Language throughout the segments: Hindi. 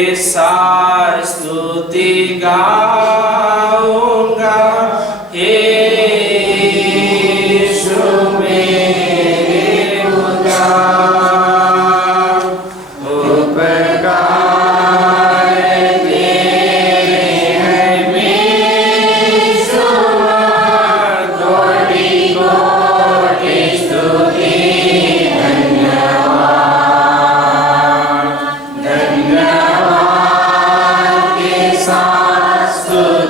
ऐसा स्तुति गाऊंगा हे यीशु मेरे उद्धार। उपकार तेरे हैं बेशुमार, कोटि कोटि स्तुति धन्यवाद धन्यवाद के साथ स्तुति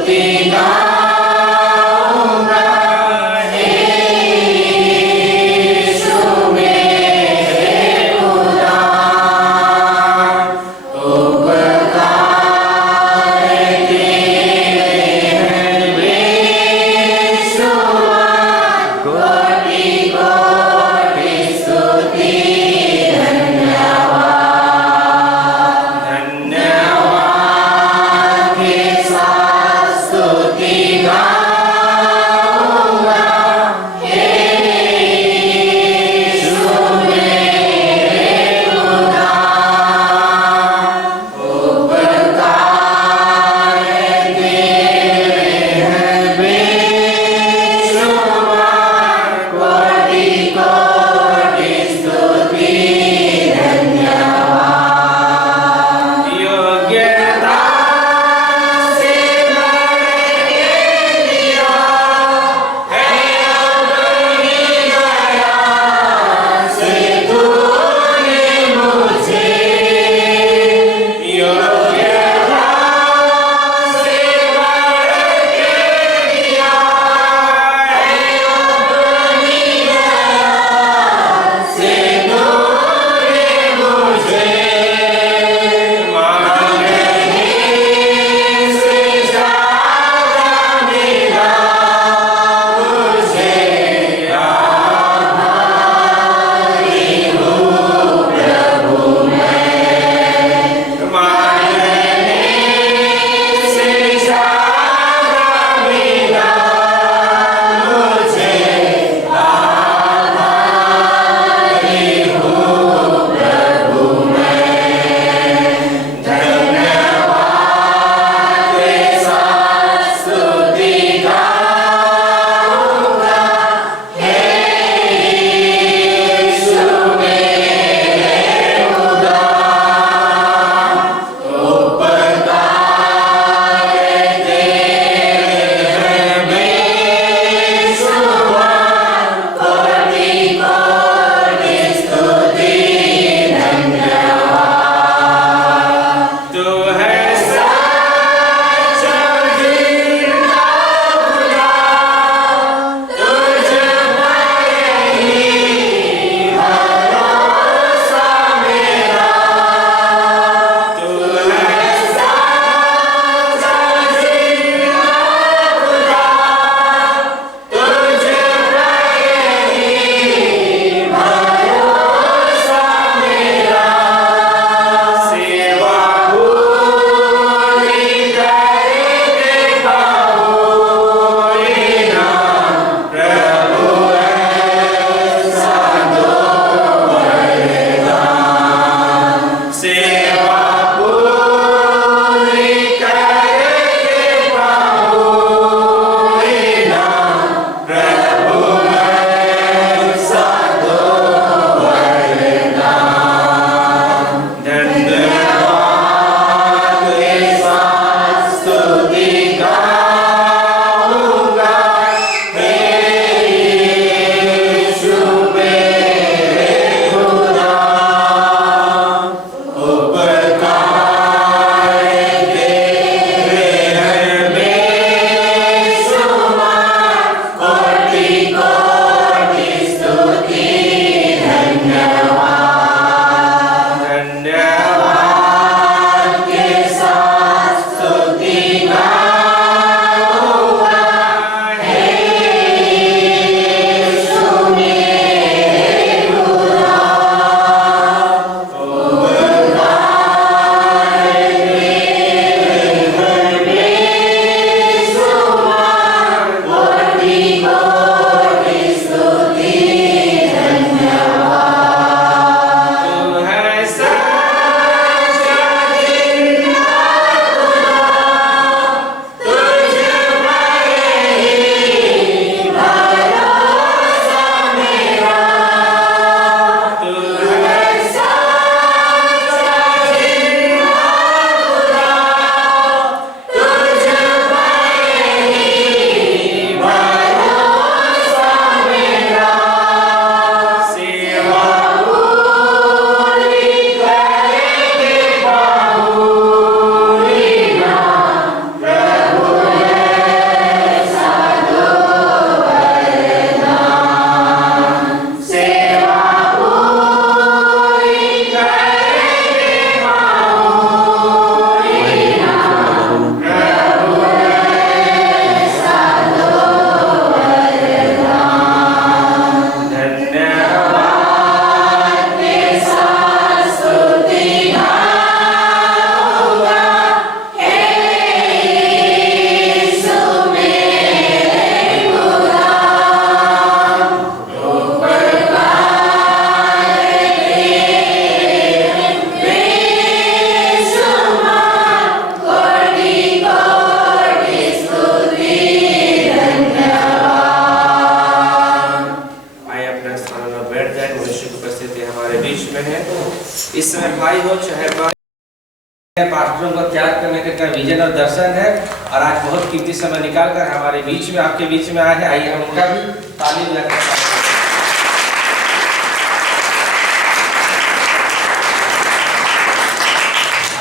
पास्टरों को त्याग करने का विजन और दर्शन है और आज बहुत कीमती समय निकाल कर हमारे बीच में आपके बीच में आए हैं। आइए हम उनका भी ताली बजाकर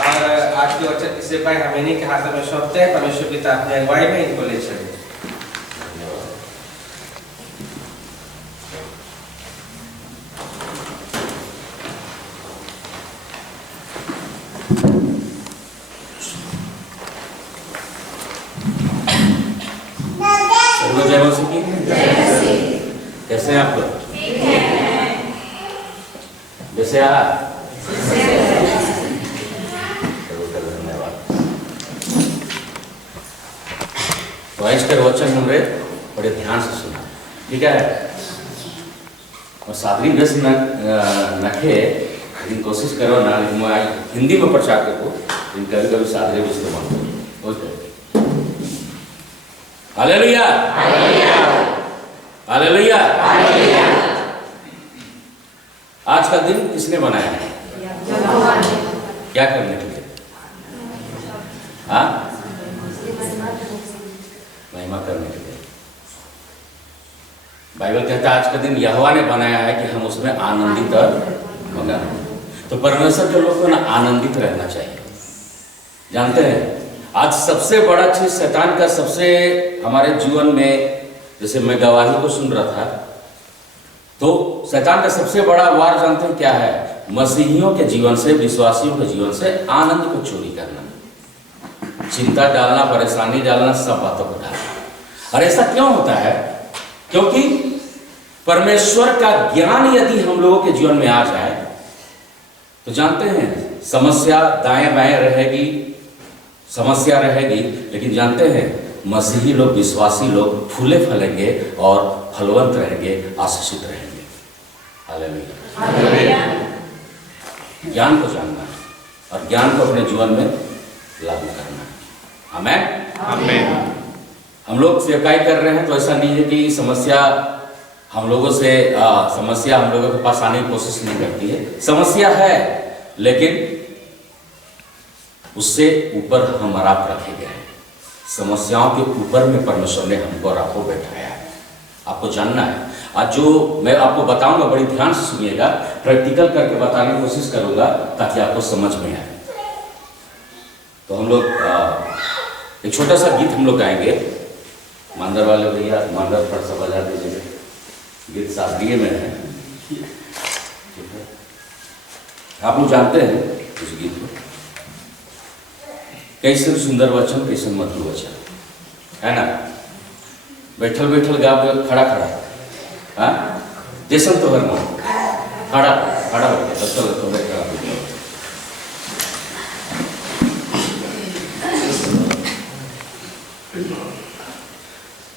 और आज के वचन की सेवाएं हम इन्हीं के हाथों में सौंपते हैं। परमेश्वर पिता अपनी अगुवाई में इनको ले चले। कैसे हैं आप लोग? जैसे धन्यवाद। कर वचन हमरे बड़े ध्यान से सुना, ठीक है? और सादरी बस नखे, लेकिन कोशिश करो ना, मैं हिंदी में प्रचार करो, लेकिन कभी कभी सादरी भी इस्तेमाल करो। Okay, hallelujah, hallelujah. आज का दिन किसने बनाया है? क्या करने के लिए? हाँ, महिमा करने के लिए। बाइबल कहता है आज का दिन यहोवा ने बनाया है कि हम उसमें आनंदित और मगन हो। तो परमेश्वर के लोग को ना आनंदित रहना चाहिए। जानते हैं आज सबसे बड़ा चीज शैतान का सबसे हमारे जीवन में, जैसे मैं गवाही को सुन रहा था, तो शैतान का सबसे बड़ा वार जानते हैं क्या है? मसीहियों के जीवन से, विश्वासियों के जीवन से आनंद को चोरी करना, चिंता डालना, परेशानी डालना, सब बातों को डालना। और ऐसा क्यों होता है? क्योंकि परमेश्वर का ज्ञान यदि हम लोगों के जीवन में आ जाए तो जानते हैं समस्या दाएं बाएं रहेगी, समस्या रहेगी, लेकिन जानते हैं मसीही लोग, विश्वासी लोग फूले फलेंगे और फलवंत रहेंगे, आशीषित रहेंगे। हालेलुया। ज्ञान को जानना और ज्ञान को अपने जीवन में लागू करना। आमेन, आमेन। हम लोग सेवकाई कर रहे हैं तो ऐसा नहीं है कि समस्या हम लोगों से समस्या हम लोगों के पास आने की कोशिश नहीं करती है। समस्या है, लेकिन उससे ऊपर हम आप रखे गए हैं। समस्याओं के ऊपर में परमेश्वर ने हमको और आपको बैठाया है। आपको जानना है। आज जो मैं आपको बताऊंगा बड़ी ध्यान से सुनिएगा, प्रैक्टिकल करके बताने की कोशिश करूंगा ताकि आपको समझ में आए। तो हम लोग एक छोटा सा गीत हम लोग गाएंगे। मांदर वाले भैया मांदर पर सब बजा दीजिए। गीत शास्त्रीय में है, आप लोग जानते हैं उस गीत को। कैसे सुंदर वचन, कैसे मधुर वचन, है ना? बैठल बैठल गा, खड़ा खड़ा, हाँ जैसन तो हर मन खड़ा खड़ा हो गया। चलो तो बैठा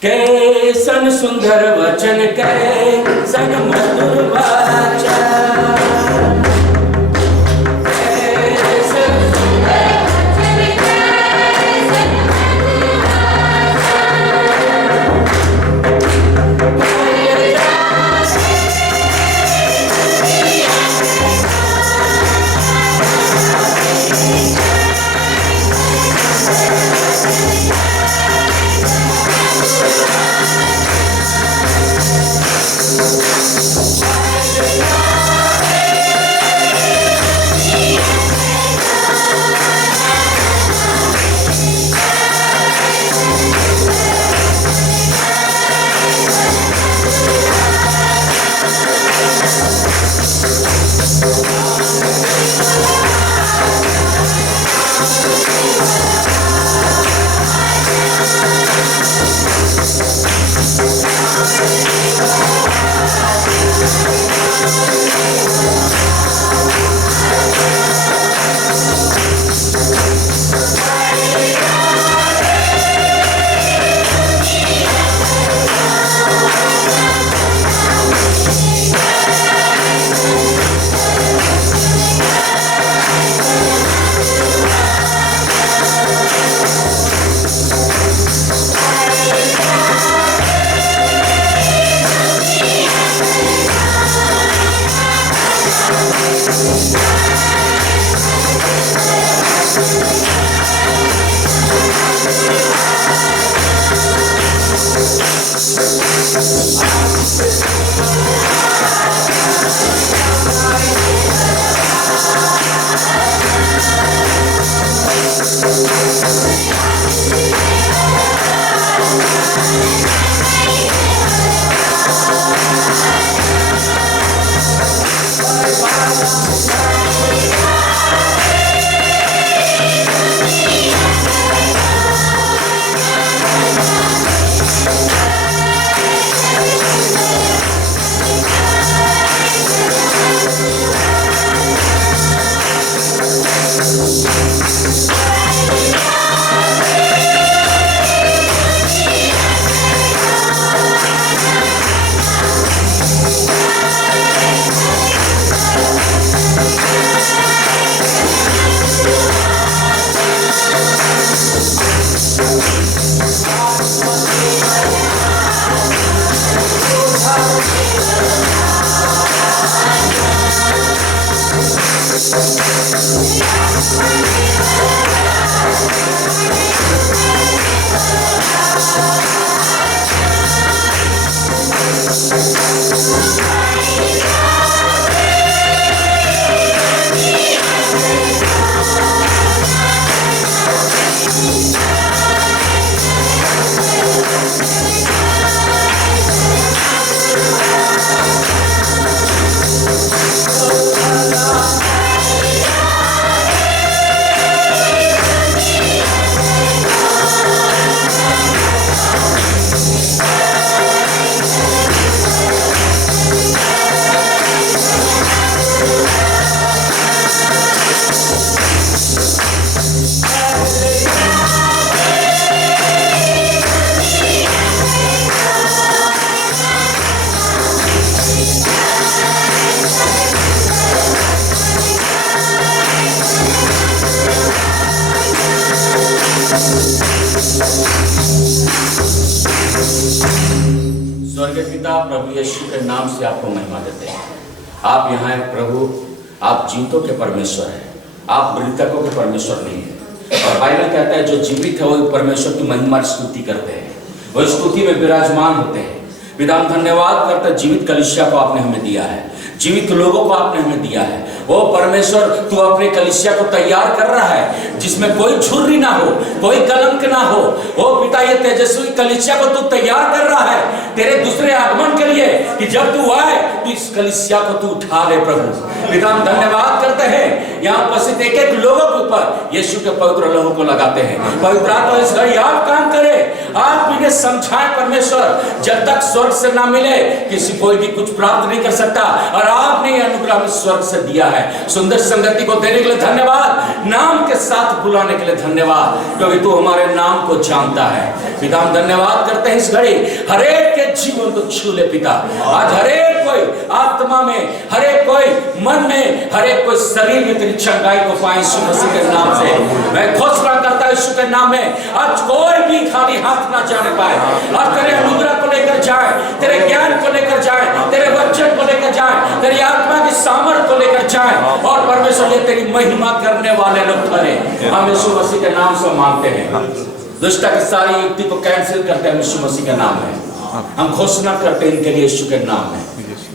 कैसन सुंदर वचन, कैसन मधुर वचन, स्वर्गीय पिता, प्रभु यीशु के नाम से आपको महिमा देते हैं। आप यहाँ हैं प्रभु, आप जीवितों के परमेश्वर हैं, आप मृतकों के परमेश्वर नहीं हैं। और बाइबल कहता है जो जीवित है वो परमेश्वर की महिमा स्तुति करते हैं, वो स्तुति में विराजमान होते हैं। पिता हम धन्यवाद करते हैं, जीवित कलीसिया को आपने हमें दिया है, जीवित लोगों को आपने हमें दिया है। वो परमेश्वर तू अपने कलीसिया को तैयार कर रहा है जिसमें कोई झुर्री ना हो, कोई कलंक ना हो। ओ पिता ये तेजस्वी कलीसिया को तू तैयार कर रहा है तेरे दूसरे आगमन के लिए, कि जब तू आए तो इस कलीसिया को तू उठा ले प्रभु। पिता हम धन्यवाद करते हैं, यहाँ उपस्थित एक एक लोगों के ऊपर यीशु के पवित्र लहू को लगाते हैं। पवित्र आत्मा इस घड़ी आप काम करे, आप इन्हें समझाए परमेश्वर। जब तक स्वर्ग से ना मिले किसी कोई भी कुछ प्राप्त नहीं कर सकता, और आपने ये अनुग्रह स्वर्ग से दिया है। सुंदर संगति को देने के लिए धन्यवाद, नाम के साथ बुलाने के लिए धन्यवाद, क्योंकि तू हमारे नाम को जानता है। पिता हम धन्यवाद करते हैं इस घड़ी हरेक के जीवन को छू ले पिता। आज हरेक कोई आत्मा में, हरेक कोई मन में, हरेक कोई शरीर में तेरी चंगाई को पाए यीशु मसीह के नाम से। मैं घोषणा करता हूं यीशु के नाम में, आज कोई भी खाली हाथ ना जाने पाए, और तेरे अनुग्रह को लेकर जाए, तेरे ज्ञान को लेकर जाए, तेरे वचन को लेकर जाए, तेरी आत्मा की सामर्थ को लेकर जाए, और परमेश्वर ये तेरी महिमा करने वाले लोग ठहरे। हम यीशु मसीह के नाम से मांगते हैं, दुष्ट की सारी युक्ति को कैंसिल करते हैं यीशु मसीह के नाम में। हम घोषणा करते हैं इनके लिए यीशु के नाम में,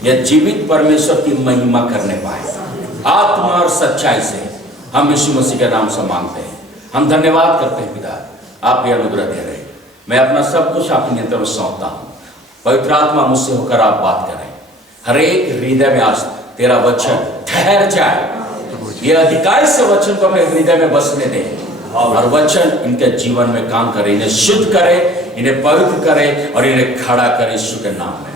यह जीवित परमेश्वर की महिमा करने पाए आत्मा और सच्चाई से। हम यीशु मसीह के नाम से मांगते हैं। हम धन्यवाद करते हैं पिता, आप ये अनुग्रह दे रहे हैं। मैं अपना सब कुछ आपके नियंत्रण में सौंपता हूँ। पवित्र आत्मा मुझसे होकर आप बात करें, हर एक हृदय में आज तेरा वचन ठहर जाए। ये अधिकार से वचन को अपने हृदय में बसने दे, और वचन इनके जीवन में काम करे, इन्हें शुद्ध करे, इन्हें पवित्र करे, और इन्हें खड़ा करे यीशु के नाम में।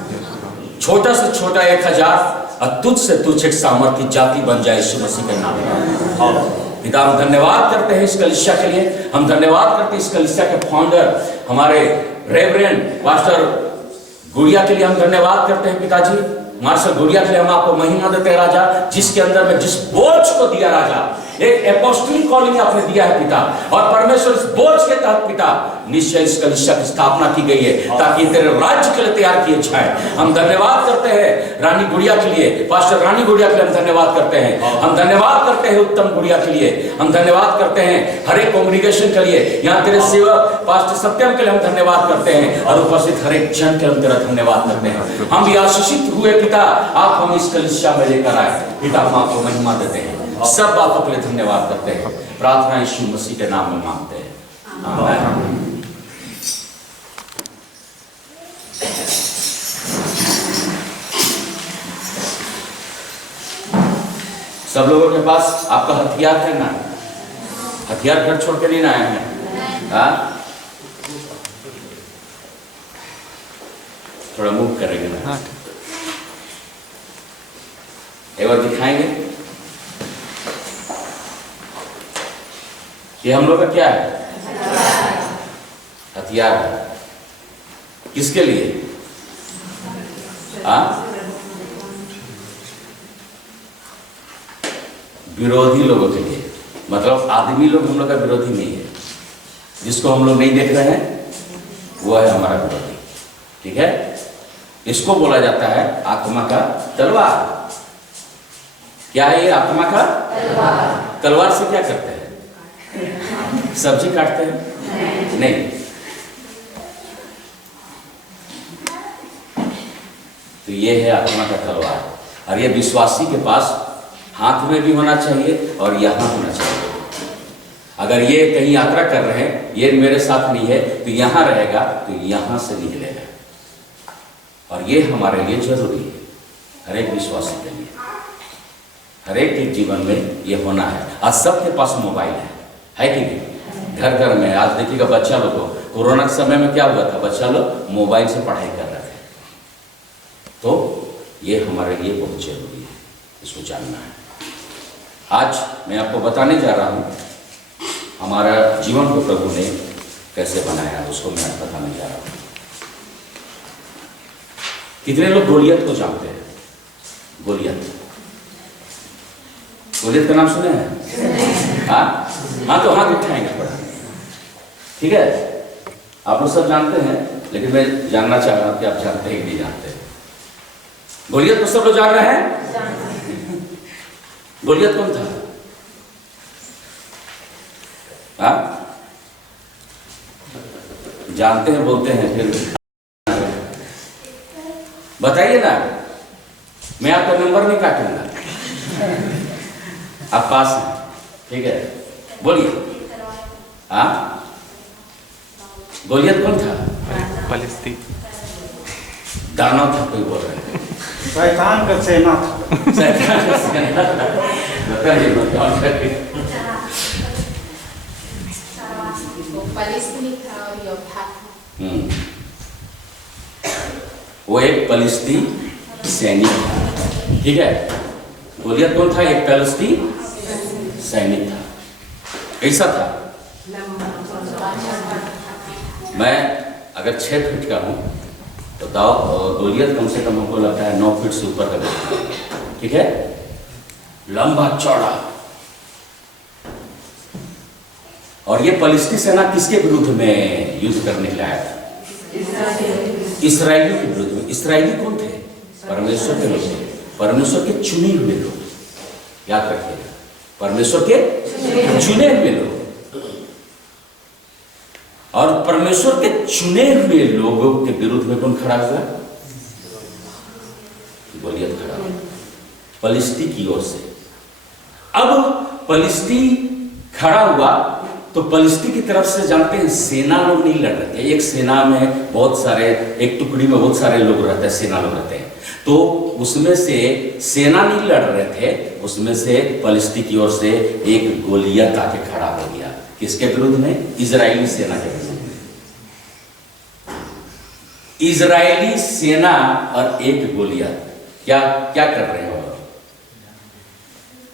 छोटा से छोटा 1000 और तुझ से तुझ एक सामर्थ्य जाति बन जाए यीशु मसीह के नाम में। पिता हम धन्यवाद करते हैं इस कलीसिया के लिए। हम धन्यवाद करते हैं इस कलीसिया के फाउंडर हमारे रेवरेंड पास्टर गुड़िया के लिए हम धन्यवाद करते हैं पिताजी। मार्शल गुड़िया के लिए हम आपको महिमा देते हैं राजा, जिसके अंदर में जिस बोझ को दिया राजा, एक एपोस्टोलिक कॉलिंग आपने दिया है पिता, और परमेश्वर इस बोझ के तहत पिता निश्चय इस कलीसिया की स्थापना की गई है ताकि तेरे राज्य के लिए तैयार किए जाए। हम धन्यवाद करते हैं रानी गुड़िया के लिए, पास्टर रानी गुड़िया के लिए हम धन्यवाद करते हैं। हम धन्यवाद करते हैं उत्तम गुड़िया के लिए, हम धन्यवाद करते हैं हर एक कांग्रीगेशन के लिए, यहाँ तेरे सेवक पास्टर सत्यम के लिए हम धन्यवाद करते हैं, और उपस्थित हर एक जन के लिए हम तेरा धन्यवाद करते हैं। हम भी आशीषित हुए पिता, आप हम इस कलीसिया में लेकर आए पिता, हम आपको महिमा देते हैं, सब बातों के लिए धन्यवाद करते हैं। प्रार्थना यीशु मसीह के नाम में मांगते हैं, आमीन। सब लोगों के पास आपका हथियार है ना? हथियार घर छोड़ के नहीं ना आए हैं? हाँ, थोड़ा मूव करेंगे ना, एक बार दिखाएंगे। ये हम लोग का क्या है? हथियार है। किसके लिए? विरोधी लोगों के लिए। मतलब आदमी लोग हम लोग का विरोधी नहीं है, जिसको हम लोग नहीं देख रहे हैं वो है हमारा विरोधी, ठीक है? इसको बोला जाता है आत्मा का तलवार। क्या है ये आत्मा का तलवार? तलवार से क्या करते हैं? सब्जी काटते हैं? नहीं। तो ये है आत्मा का तलवार, और ये विश्वासी के पास हाथ में भी होना चाहिए और यहाँ होना चाहिए। अगर ये कहीं यात्रा कर रहे हैं, ये मेरे साथ नहीं है, तो यहाँ रहेगा तो यहाँ से निकलेगा, और ये हमारे लिए जरूरी है, हर एक विश्वासी के लिए, हर एक के जीवन में ये होना है। आज सबके पास मोबाइल है कि नहीं? घर घर में आज देखिएगा बच्चा लोग को, कोरोना के समय में क्या हुआ था, बच्चा लोग मोबाइल से पढ़ाई कर रहे थे। तो ये हमारे लिए बहुत जरूरी है, इसको जानना है। आज मैं आपको बताने जा रहा हूँ हमारा जीवन को प्रभु ने कैसे बनाया, उसको मैं आज बताने जा रहा हूँ। कितने लोग गोलियत को जानते हैं? गोलियत, गोलियत का नाम सुने हैं? हाँ तो हाथ उठाएंगे पड़ा, ठीक है? आप लोग सब जानते हैं, लेकिन मैं जानना चाह रहा हूँ कि आप जानते हैं कि नहीं जानते। गोलियत को सब लोग जान रहे हैं? गोलियत कौन था? जानते हैं, बोलते हैं, फिर बताइए ना। मैं आपका नंबर नहीं काटूंगा, आप पास हैं, ठीक है? बोलिए। गोलियत कौन था? फलिस्ती दानव था, कोई बोल रहे हैं शैतान का सेना था। शैतान का सेना था। फलिस्ती था और योद्धा था। वो एक फलिस्ती सैनिक था, ठीक है? गोलियत कौन था? एक फलिस्ती सैनिक था। कैसा था? मैं अगर 6 फीट का हूँ तो गोलियत कम से कम हमको लगता है 9 फीट से ऊपर का व्यक्ति, ठीक है? लंबा चौड़ा। और ये फलिस्ती सेना किसके विरुद्ध में युद्ध करने के लिए आया था? इस्राएली के विरुद्ध में। इस्राएली कौन थे? परमेश्वर के लोग थे, परमेश्वर के चुने हुए लोग। याद रखिएगा, परमेश्वर के चुने हुए लोग। और परमेश्वर के चुने हुए लोगों के विरुद्ध में कौन खड़ा हुआ? गोलियत खड़ा हुआ, फलिस्ती की ओर से। अब फलिस्ती खड़ा हुआ तो फलिस्ती की तरफ से जानते हैं सेना लोग नहीं लड़ रहे थे। एक सेना में बहुत सारे, एक टुकड़ी में बहुत सारे लोग रहते हैं, सेना लोग रहते हैं। तो उसमें से सेना नहीं लड़ रहे थे, उसमें से फलिस्ती की ओर से एक गोलियत आके खड़ा हो गया। किसके विरुद्ध में? इजरायली सेना के विरुद्ध में। इजरायली सेना और एक गोलियत क्या क्या कर रहे हैं?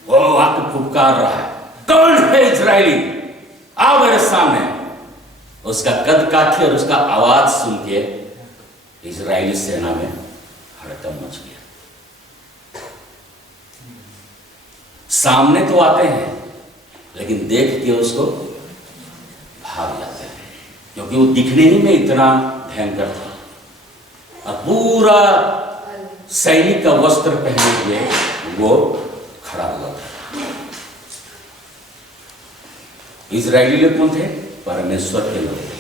वो आके फुफकार रहा है, कौन है इजरायली, आओ मेरे सामने। उसका कद काठी और उसका आवाज सुन के इजरायली सेना में हड़कंप मच गया। सामने तो आते हैं लेकिन देख के उसको भाग जाते हैं, क्योंकि वो दिखने ही में इतना भयंकर था और पूरा सैनिक का वस्त्र पहने हुए वो खड़ा हुआ था। इजरायली लोग कौन थे? परमेश्वर के लोग थे।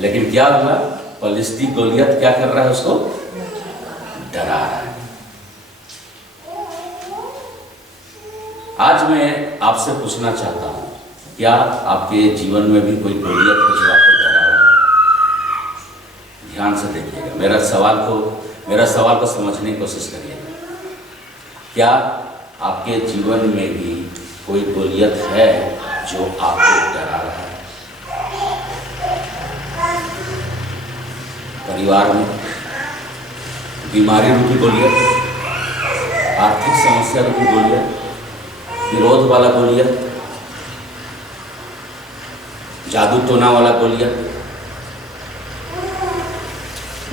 लेकिन क्या हुआ? फलिस्ती गोलियत क्या कर रहा है? उसको डरा रहा है। आज मैं आपसे पूछना चाहता हूं, क्या आपके जीवन में भी कोई गोलियत है जो आपको डरा रहा है? ध्यान से देखिएगा, मेरा सवाल को समझने की कोशिश करिएगा। क्या आपके जीवन में भी कोई गोलियत है जो आपको डरा रहा है? परिवार में बीमारी रूपी गोलियत, आर्थिक समस्या रूपी गोलियत, विरोध वाला गोलियत, जादू टोना वाला गोलियत,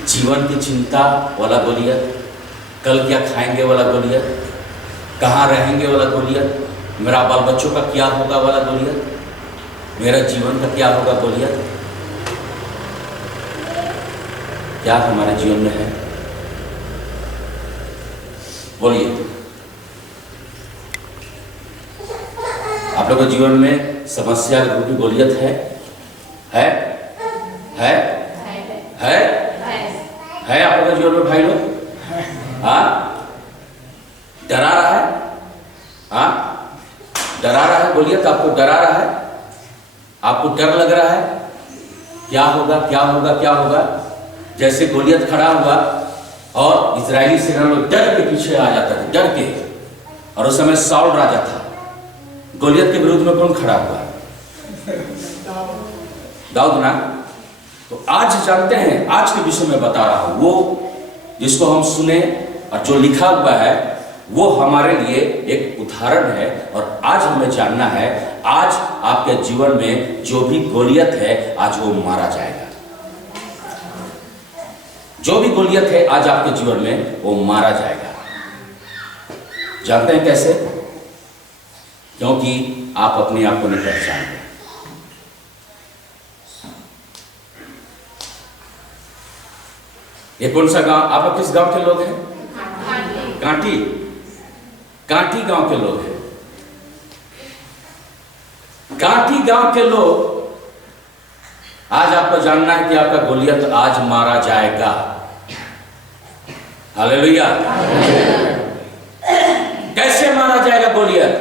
जीवन की चिंता वाला गोलियत, कल क्या खाएंगे वाला गोलियत, कहाँ रहेंगे वाला गोलियत, मेरा बाल बच्चों का क्या होगा वाला गोलियत, मेरा जीवन का क्या होगा गोलियत, क्या हमारे जीवन में है? बोलिए। आप लोगों के जीवन में समस्या रूपी गोलियत है? है आप लोगों के जीवन में भाई लोग? हाँ, डरा रहा है? हाँ, डरा रहा है गोलियत, आपको डरा रहा है, आपको डर लग रहा है, क्या होगा क्या होगा क्या होगा? जैसे गोलियत खड़ा हुआ और इजरायली सेना लोग डर के पीछे आ जाता था, डर के। और उस समय साउल राजा था। गोलियत के विरुद्ध में कौन खड़ा हुआ? दाऊद ना। तो आज जानते हैं, आज के विषय में बता रहा हूं, वो जिसको हम सुने और जो लिखा हुआ है वो हमारे लिए एक उदाहरण है। और आज हमें जानना है, आज आपके जीवन में जो भी गोलियत है आज वो मारा जाएगा। जो भी गोलियत है आज आपके जीवन में वो मारा जाएगा। जानते हैं कैसे? क्योंकि आप अपने आप को नहीं पहचानते। ये कौन सा गांव? आप लोग किस गांव के लोग हैं? कांटी। कांटी गांव के लोग हैं। कांटी गांव के लोग, आज आपको जानना है कि आपका गोलियत आज मारा जाएगा। हालेलुया। कैसे मारा जाएगा गोलियत?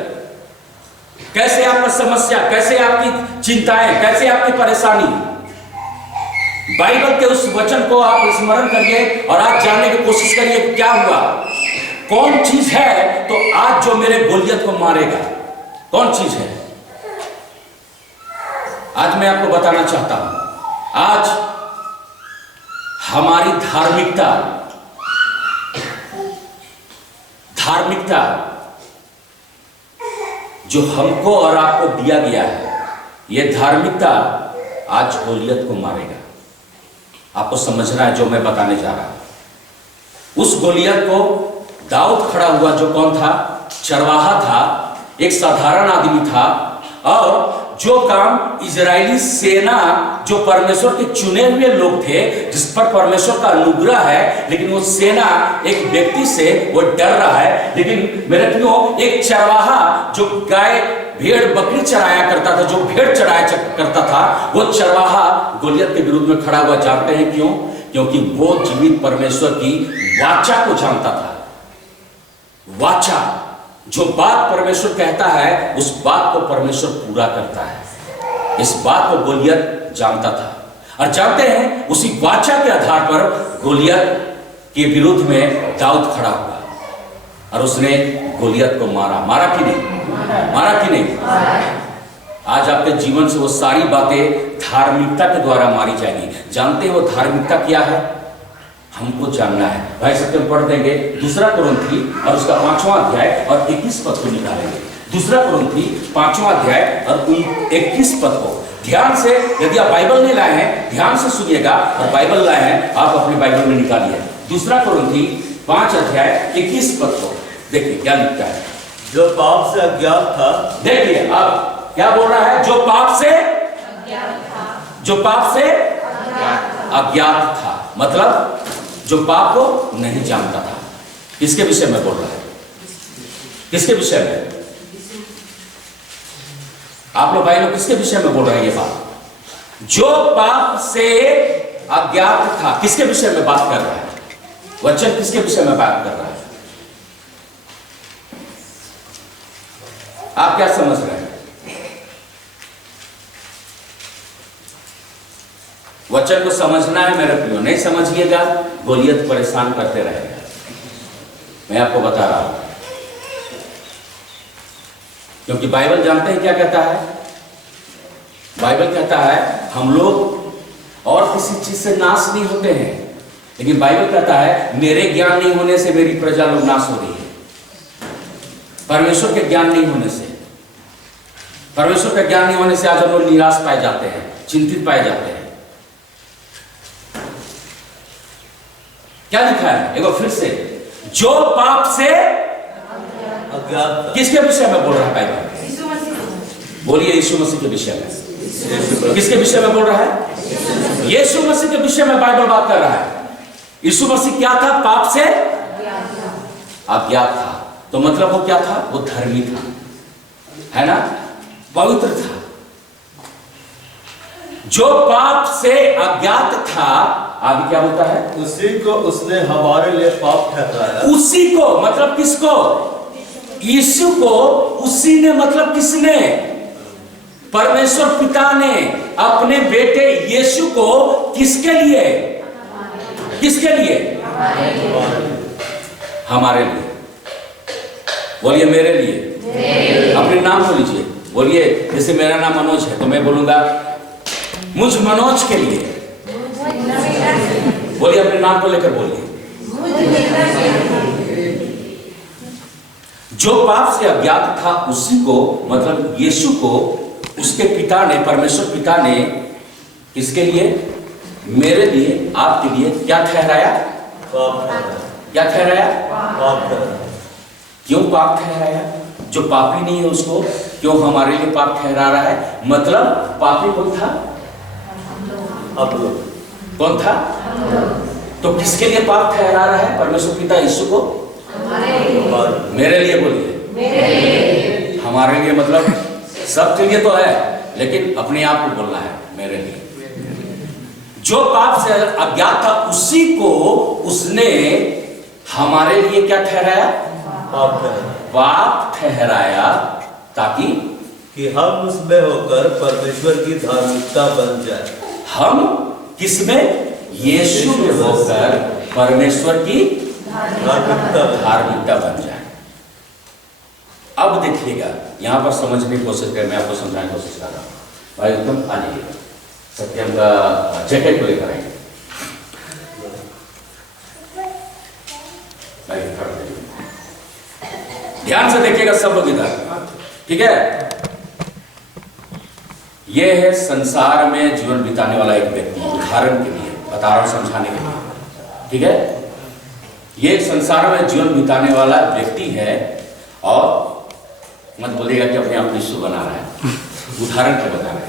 कैसे आपका समस्या, कैसे आपकी चिंताएं, कैसे आपकी परेशानी? बाइबल के उस वचन को आप स्मरण करिए और आज जानने की कोशिश करिए क्या हुआ, कौन चीज है तो आज जो मेरे गोलियत को मारेगा, कौन चीज है? आज मैं आपको बताना चाहता हूं, आज हमारी धार्मिकता जो हमको और आपको दिया गया है, यह धार्मिकता आज गोलियत को मारेगा। आपको समझना है जो मैं बताने जा रहा हूं। उस गोलियत को दाऊद खड़ा हुआ, जो कौन था? चरवाहा था, एक साधारण आदमी था। और जो काम इजरायली सेना, जो परमेश्वर के चुने हुए लोग थे, जिस पर परमेश्वर का अनुग्रह है, लेकिन वो सेना एक व्यक्ति से वो डर रहा है। लेकिन मेरे प्रियो, एक चरवाहा जो गाय भेड़ बकरी चराया करता था, जो भेड़ चराया करता था, वो चरवाहा गोलियत के विरुद्ध में खड़ा हुआ। जानते हैं क्यों? क्योंकि वो जीवित परमेश्वर की वाचा को जानता था। वाचा, जो बात परमेश्वर कहता है उस बात को परमेश्वर पूरा करता है। इस बात को गोलियत जानता था। और जानते हैं, उसी वाचा के आधार पर गोलियत के विरुद्ध में दाऊद खड़ा हुआ और उसने गोलियत को मारा कि नहीं? मारा कि नहीं? आज आपके जीवन से वो सारी बातें धार्मिकता के द्वारा मारी जाएगी। जानते हैं वो धार्मिकता क्या है? हमको जानना है। भाई सबके पढ़ देंगे 2 कुरिन्थी और उसका 5वां अध्याय और 21 पद को निकालेंगे। 2 कुरिन्थी 5वां अध्याय और 21 पद को ध्यान से, यदि आप बाइबल नहीं लाए हैं ध्यान से सुनिएगा, और बाइबल लाए हैं आप अपने बाइबल में निकालिए। 2 कुरिन्थी 5 अध्याय 21 पद को देखिए क्या लिखता है। जो पाप से अज्ञात था, देखिए आप क्या बोल रहा है? जो पाप से अज्ञात था, मतलब जो पाप को नहीं जानता था। किसके विषय में बोल रहा है? किसके विषय में? आप लोग भाई लोग किसके विषय में बोल रहे हैं ये बात? जो पाप से अज्ञात था, किसके विषय में बात कर रहा है? वचन किसके विषय में बात कर रहा है? आप क्या समझ रहे हैं? वचन को समझना है मेरे प्रियो, नहीं समझिएगा गोलियत परेशान करते रहेगा। मैं आपको बता रहा हूं, क्योंकि बाइबल जानते हैं क्या कहता है? बाइबल कहता है हम लोग और किसी चीज से नाश नहीं होते हैं, लेकिन बाइबल कहता है मेरे ज्ञान नहीं होने से मेरी प्रजा लोग नाश हो रही है। परमेश्वर के ज्ञान नहीं होने से, परमेश्वर का ज्ञान नहीं होने से आज हम लोग निराश पाए जाते हैं, चिंतित पाए जाते हैं। क्या लिखा है? एक बार फिर से, जो पाप से अज्ञात, किसके विषय में बोल रहा है बाइबल? बोलिए यीशु मसीह के विषय में। किसके विषय में बोल रहा है? यीशु मसीह के विषय में बाइबल बात कर रहा है। यीशु मसीह क्या था? पाप से अज्ञात था। तो मतलब वो क्या था? वो धर्मी था, है ना, पवित्र था। जो पाप से अज्ञात था, आगे क्या होता है? उसी को उसने हमारे लिए पाप ठहराया। उसी को मतलब किसको? यीशु को। उसी ने मतलब किसने? परमेश्वर पिता ने अपने बेटे यीशु को किसके लिए? किसके लिए? हमारे लिए। बोलिए मेरे लिए। अपने नाम को लीजिए, बोलिए। जैसे मेरा नाम मनोज है तो मैं बोलूंगा मुझ मनोज के लिए। बोलिए अपने नाम को लेकर बोलिए। जो पाप से अज्ञात था उसी को, मतलब यीशु को उसके पिता ने, परमेश्वर पिता ने किसके लिए? मेरे लिए, आपके लिए क्या ठहराया? क्या ठहराया? क्यों पाप ठहराया? जो पापी नहीं है उसको क्यों हमारे लिए पाप ठहरा रहा है? मतलब पापी कौन था? आप लोग। कौन था? तो किसके लिए पाप ठहरा रहा है परमेश्वर पिता यीशु को? मेरे लिए। बोलिए हमारे लिए, मतलब सबके लिए तो है, लेकिन अपने आप को बोलना है मेरे लिए। जो पाप से अज्ञात था उसी को उसने हमारे लिए क्या ठहराया? पाप ठहराया, ताकि कि हम उसमें होकर परमेश्वर की धार्मिकता बन जाए। हम किसमें? यीशु में होकर परमेश्वर की धार्मिकता बन जाए। अब देखिएगा, यहां पर समझने की कोशिश करें, मैं आपको समझाने की कोशिश कर रहा हूं। भाई एकदम आ जाइएगा, सत्यम का जैकेट को लेकर आएंगे। ध्यान से देखिएगा सब लोग इधर, ठीक है? यह है संसार में जीवन बिताने वाला एक व्यक्ति, उदाहरण के लिए बता रहा हूं, समझाने के लिए, ठीक है? ये संसार में जीवन बिताने वाला व्यक्ति है, और मत बोलिएगा कि अपने आप यीशु बना रहा है, उदाहरण के बता रहा है,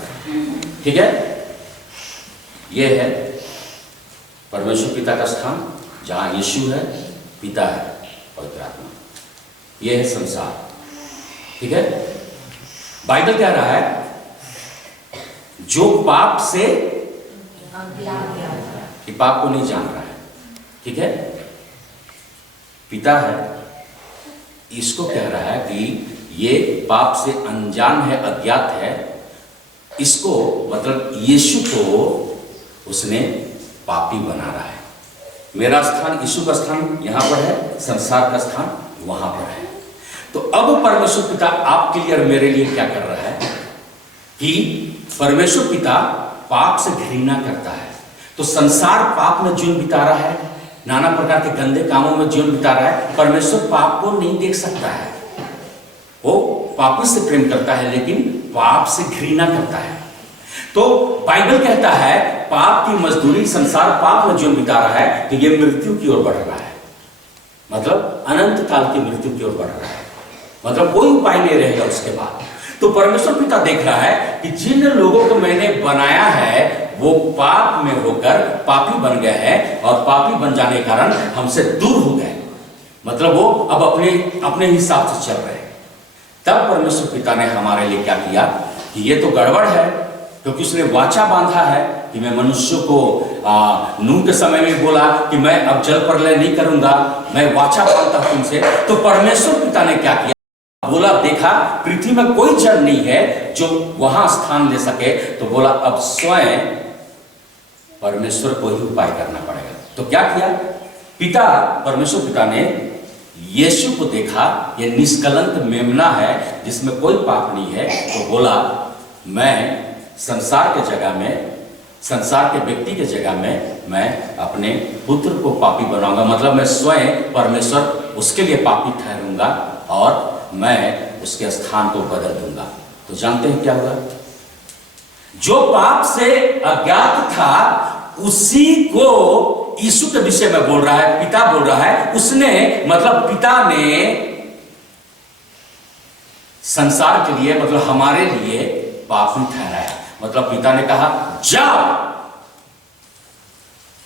ठीक है? यह है परमेश्वर पिता का स्थान, जहां यीशु है, पिता है, पवित्र आत्मा। यह है संसार, ठीक है? बाइबल कह रहा है जो पाप से, कि पाप को नहीं जान रहा है, ठीक है? पिता है, इसको कह रहा है कि ये पाप से अनजान है, अज्ञात है। इसको मतलब यीशु को उसने पापी बना रहा है। मेरा स्थान, यीशु का स्थान यहां पर है, संसार का स्थान वहां पर है। तो अब परमेश्वर पिता आपके लिए और मेरे लिए क्या कर रहा है कि परमेश्वर पिता पाप से घृणा करता है। तो संसार पाप में जीवन बिता रहा है, नाना प्रकार के गंदे कामों में जीवन बिता रहा है। परमेश्वर पाप को नहीं देख सकता है, वो पापी से प्रेम करता है, लेकिन पाप से घृणा करता है। तो बाइबल कहता है पाप की मजदूरी, संसार पाप में जीवन बिता रहा है, तो ये मृत्यु की ओर बढ़ रहा है, मतलब अनंत काल की मृत्यु की ओर बढ़ रहा है, मतलब कोई उपाय नहीं रहेगा उसके बाद। तो परमेश्वर पिता देख रहा है कि जिन लोगों को मैंने बनाया है वो पाप में होकर पापी बन गए हैं और पापी बन जाने के कारण हमसे दूर हो गए, मतलब वो अब अपने हिसाब से चल रहे हैं। तब परमेश्वर पिता ने हमारे लिए क्या किया कि ये तो गड़बड़ है, क्योंकि उसने वाचा बांधा है कि मैं मनुष्य को नूह के समय में बोला कि मैं अब जल प्रलय नहीं करूंगा, मैं वाचा बांधता हूं तुमसे। तो परमेश्वर पिता ने क्या किया, बोला देखा पृथ्वी में कोई जल नहीं है जो वहां स्थान ले सके, तो बोला अब स्वयं परमेश्वर को ही उपाय करना पड़ेगा। तो क्या किया पिता, परमेश्वर पिता ने यीशु को देखा, ये निष्कलंक मेमना है जिसमें कोई पाप नहीं है, तो बोला मैं संसार के जगह में, संसार के व्यक्ति के जगह में मैं अपने पुत्र को पापी बनाऊंगा, मतलब मैं स्वयं परमेश्वर उसके लिए पापी ठहरूंगा और मैं उसके स्थान को बदल दूंगा। तो जानते हैं क्या हुआ, जो पाप से अज्ञात था उसी को यीशु के विषय में बोल रहा है, पिता बोल रहा है, उसने मतलब पिता ने संसार के लिए, मतलब हमारे लिए पापी ठहराया, मतलब पिता ने कहा जाओ।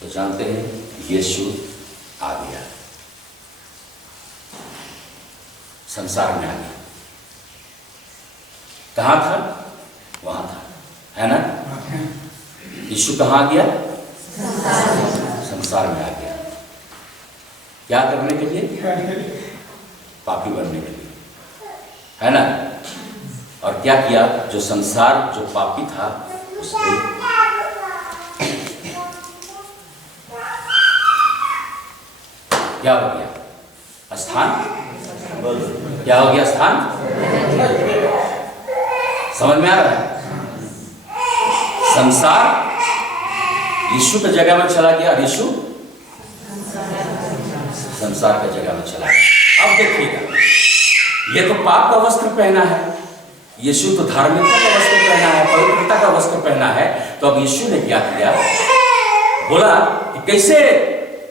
तो जानते हैं यीशु आ गया, संसार में आ गया। कहां था, वहां था, है ना। यीशु कहां गया, संसार में आ गया। क्या करने के लिए, पापी बनने के लिए, है ना। और क्या किया, जो संसार जो पापी था उसको क्या हो गया, स्थान, क्या हो गया, स्थान। समझ में आ रहा है, संसार यीशु की जगह में चला गया और यीशु संसार की जगह में चला गया। अब देखिएगा, ये तो पाप का वस्त्र पहना है, यीशु तो धार्मिकता का वस्त्र पहना है, पवित्रता का वस्त्र पहना है। तो अब यीशु ने क्या किया, बोला कि कैसे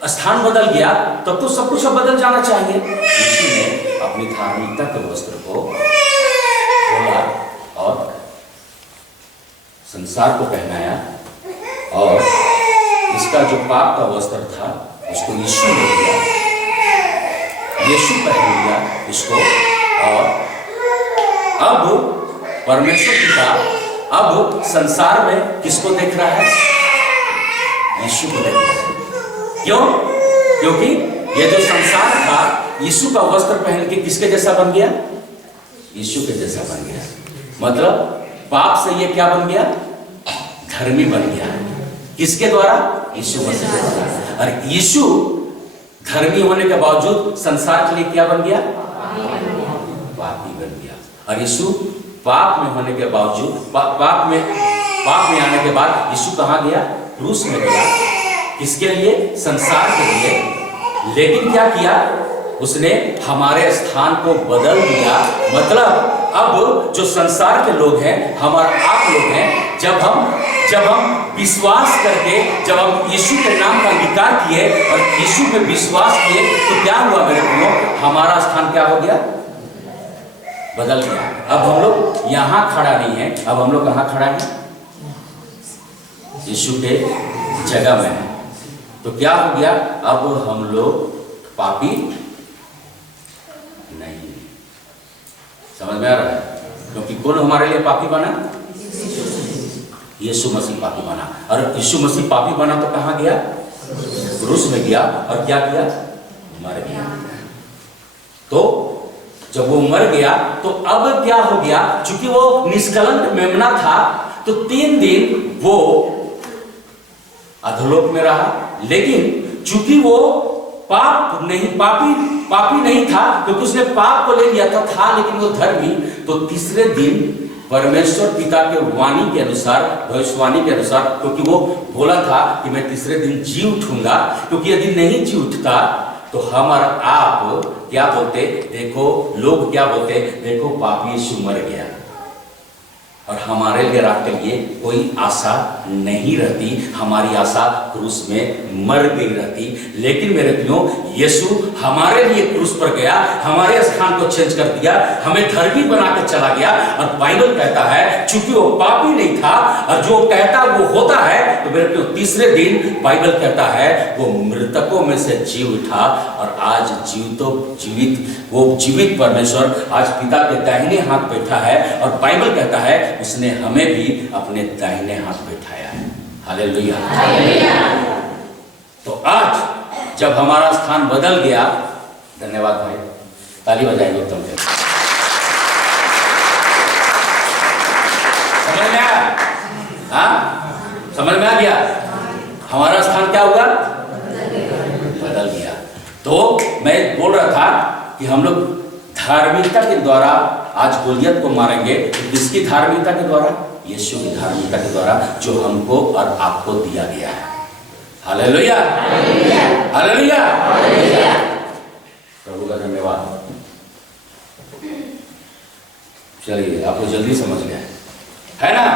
स्थान बदल गया, तब तो सब कुछ अब बदल जाना चाहिए। यीशु ने अपनी धार्मिकता के वस्त्र को बोला और संसार को पहनाया, और इसका जो पाप का वस्त्र था उसको यीशु ने दिया, यीशु पहन लिया इसको। और अब परमेश्वर पिता अब संसार में किसको देख रहा है, यीशु को देख रहा है। क्यों, क्योंकि ये जो संसार था यीशु का वस्त्र पहन के किसके जैसा बन गया, यीशु के जैसा बन गया। मतलब पाप से ये क्या बन गया, धर्मी बन गया। किसके द्वारा, यीशु मसीह के द्वारा। और यीशु धर्मी होने के बावजूद संसार के लिए क्या बन गया, पापी बन गया। और यीशु पाप में होने के बावजूद, पाप में आने के बाद यीशु कहां गया, क्रूस में गया। किसके लिए, संसार के लिए। लेकिन क्या किया उसने, हमारे स्थान को बदल दिया। मतलब अब जो संसार के लोग हैं, हमारे आप लोग हैं, जब हम विश्वास करके, जब हम यीशु के नाम का अंगीकार किए और यीशु में विश्वास किए, तो क्या हुआ मेरे भाइयों, हमारा स्थान क्या हो गया, बदल गया। अब हम लोग यहां खड़ा नहीं है, अब हम लोग कहां खड़ा है, यीशु के जगह में है। तो क्या हो गया, अब हम लोग पापी नहीं। समझ में आ रहा है, क्योंकि कौन हमारे लिए पापी बना, यीशु मसीह पापी बना। और यीशु मसीह पापी बना तो कहां गया, क्रूस में गया। और क्या किया, मर गया। तो जब वो मर गया तो अब क्या हो गया, चूंकि वो निष्कलंक मेमना था, तो 3 दिन वो अधोलोक में रहा। लेकिन चूंकि वो पापी नहीं था, क्योंकि उसने पाप को ले लिया था, लेकिन वो धर्मी। तो तीसरे दिन परमेश्वर पिता के वाणी के अनुसार, भविष्यवाणी के अनुसार, क्योंकि वो बोला था कि मैं तीसरे दिन जी उठूंगा, क्योंकि यदि नहीं जी उठता तो हम और आप क्या बोलते, देखो लोग क्या बोलते, देखो पापी यीशु मर गया। और हमारे लिए रात के लिए कोई आशा नहीं रहती। हमारी आशा क्रूस में मर गई रहती। लेकिन मेरे प्रियो, यीशु हमारे लिए क्रूस पर गया, हमारे स्थान को चेंज कर दिया, हमें धर्मी बना के चला गया। और बाइबल कहता है चूंकि वो पापी नहीं था और जो कहता वो होता है, तो मेरे प्रियो तीसरे दिन बाइबल कहता है वो मृतकों में से जी उठा और आज वो जीवित परमेश्वर आज पिता के दाहिने हाथ बैठा है। और बाइबल कहता है उसने हमें भी अपने दाहिने हाथ बैठाया है। हालेलुया। तो आज जब हमारा स्थान बदल गया, धन्यवाद भाई, ताली बजाएंगे उत्तम के। समझ में आया? हाँ, समझ में आ गया? हमारा स्थान क्या हुआ? बदल गया। तो मैं बोल रहा था कि हम लोग धार्मिकता के द्वारा आज गोलियत को मारेंगे। किसकी धार्मिकता के द्वारा? यीशु की धार्मिकता के द्वारा, जो हमको और आपको दिया गया है। हालेलुया, हालेलुया, प्रभु का धन्यवाद। चलिए, आपको जल्दी समझ गया है ना?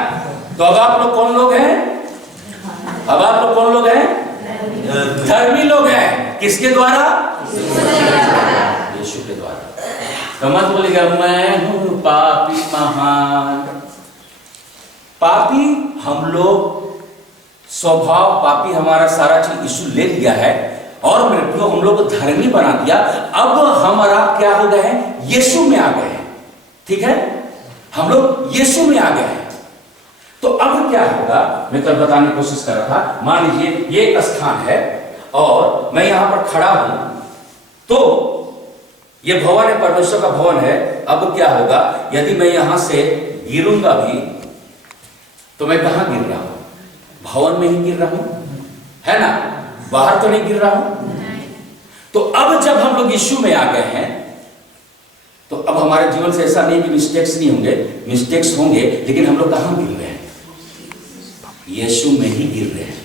तो अब आप लोग कौन लोग हैं? अब आप लोग कौन लोग हैं? धर्मी लोग हैं। किसके द्वारा? यीशु के द्वारा। तो मत बोलिएगा मैं हूं पापी महान। पापी हम लोग, स्वभाव पापी, हमारा सारा चीज यीशु ले लिया है और मेरे प्रियो हम लोग को धर्मी बना दिया। अब हमारा क्या हो गए हैं? यीशु में आ गए हैं। ठीक है, हम लोग यीशु में आ गए हैं। तो अब क्या होगा, मैं कल बताने की कोशिश कर रहा था। मान लीजिए ये एक स्थान है और मैं यहां पर खड़ा हूं, तो ये भवन है, परमेश्वर का भवन है। अब क्या होगा, यदि मैं यहां से गिरूंगा भी तो मैं कहां गिर रहा हूं? भवन में ही गिर रहा हूं, है ना? बाहर तो नहीं गिर रहा हूं। तो अब जब हम लोग यीशु में आ गए हैं, तो अब हमारे जीवन से ऐसा नहीं कि मिस्टेक्स नहीं होंगे, मिस्टेक्स होंगे, लेकिन हम लोग कहां गिर रहे हैं? यीशु में ही गिर रहे हैं।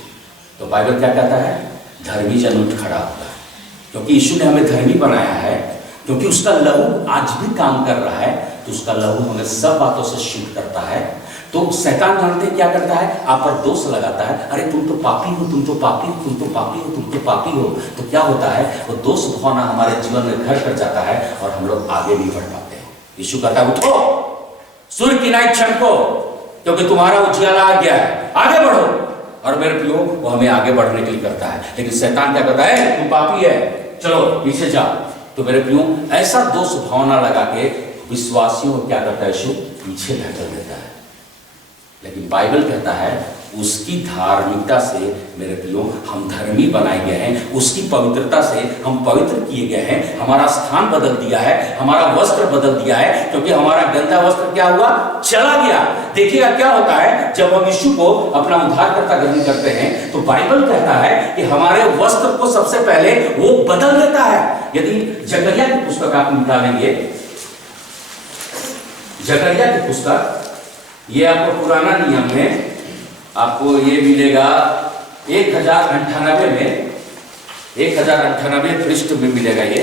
तो बाइबल क्या कहता है? धर्मी जन उठ खड़ा होगा, क्योंकि यीशु ने हमें धर्मी बनाया है, क्योंकि उसका लहू आज भी काम कर रहा है। तो उसका लहू हमें सब बातों से शुद्ध करता है। तो शैतान जानते हैं क्या करता है? आप पर दोष लगाता है, अरे तुम तो पापी हो, तुम तो पापी हो, तुम तो पापी हो, तुम तो पापी हो। तो क्या होता है? वो दोष भावना हमारे जीवन में घर कर जाता है और हम लोग आगे नहीं बढ़ पाते हैं। यीशु कहता है उठो, सूर्य की नाई छमको, क्योंकि तुम्हारा उजियाला आ गया है, आगे बढ़ो। और मेरे प्रियो, वो हमें आगे बढ़ने के लिए करता है। लेकिन शैतान क्या करता है? तुम पापी है, चलो पीछे जाओ। तो मेरे प्रियो, ऐसा दोष भावना लगा के विश्वासियों को क्या करता है? यीशु पीछे धकेल देता है। लेकिन बाइबल कहता है उसकी धार्मिकता से मेरे प्रियो हम धर्मी बनाए गए हैं, उसकी पवित्रता से हम पवित्र किए गए हैं। हमारा स्थान बदल दिया है, हमारा वस्त्र बदल दिया है, क्योंकि हमारा गंदा वस्त्र क्या हुआ? चला गया। देखिएगा क्या होता है जब हम यीशु को अपना उद्धारकर्ता ग्रहण करते हैं, तो बाइबल कहता है कि हमारे वस्त्र को सबसे पहले वो बदल देता है। यदि जकरिया की पुस्तक आप निकालेंगे, जकरिया की पुस्तक, ये आपको पुराना नियम में आपको ये मिलेगा 1098 में, 1098 पृष्ठ में मिलेगा। ये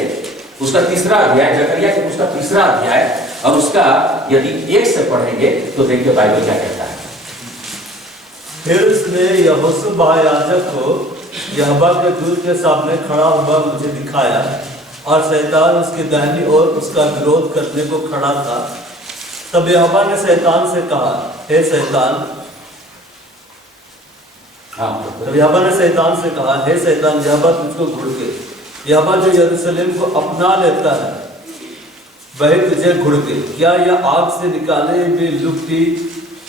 उसका तीसरा अध्याय, जकरिया की पुस्तक तीसरा अध्याय, और उसका यदि 1 से पढ़ेंगे तो देखिए बाइबल क्या कहता है। फिर उसने यहोशू महायाजक को यहोवा के दूत के सामने खड़ा हुआ मुझे दिखाया, और शैतान उसकी दाहिनी ओर उसका विरोध करने को खड़ा था। तब यहोवा ने शैतान से कहा, हे शैतान, तब यहोवा ने शैतान से कहा, हे शैतान, यहोवा तुझको घुड़के, यहोवा जो यरूशलेम को अपना लेता है वही तुझे घुड़के। क्या यह आग से निकाले हुई लुगदी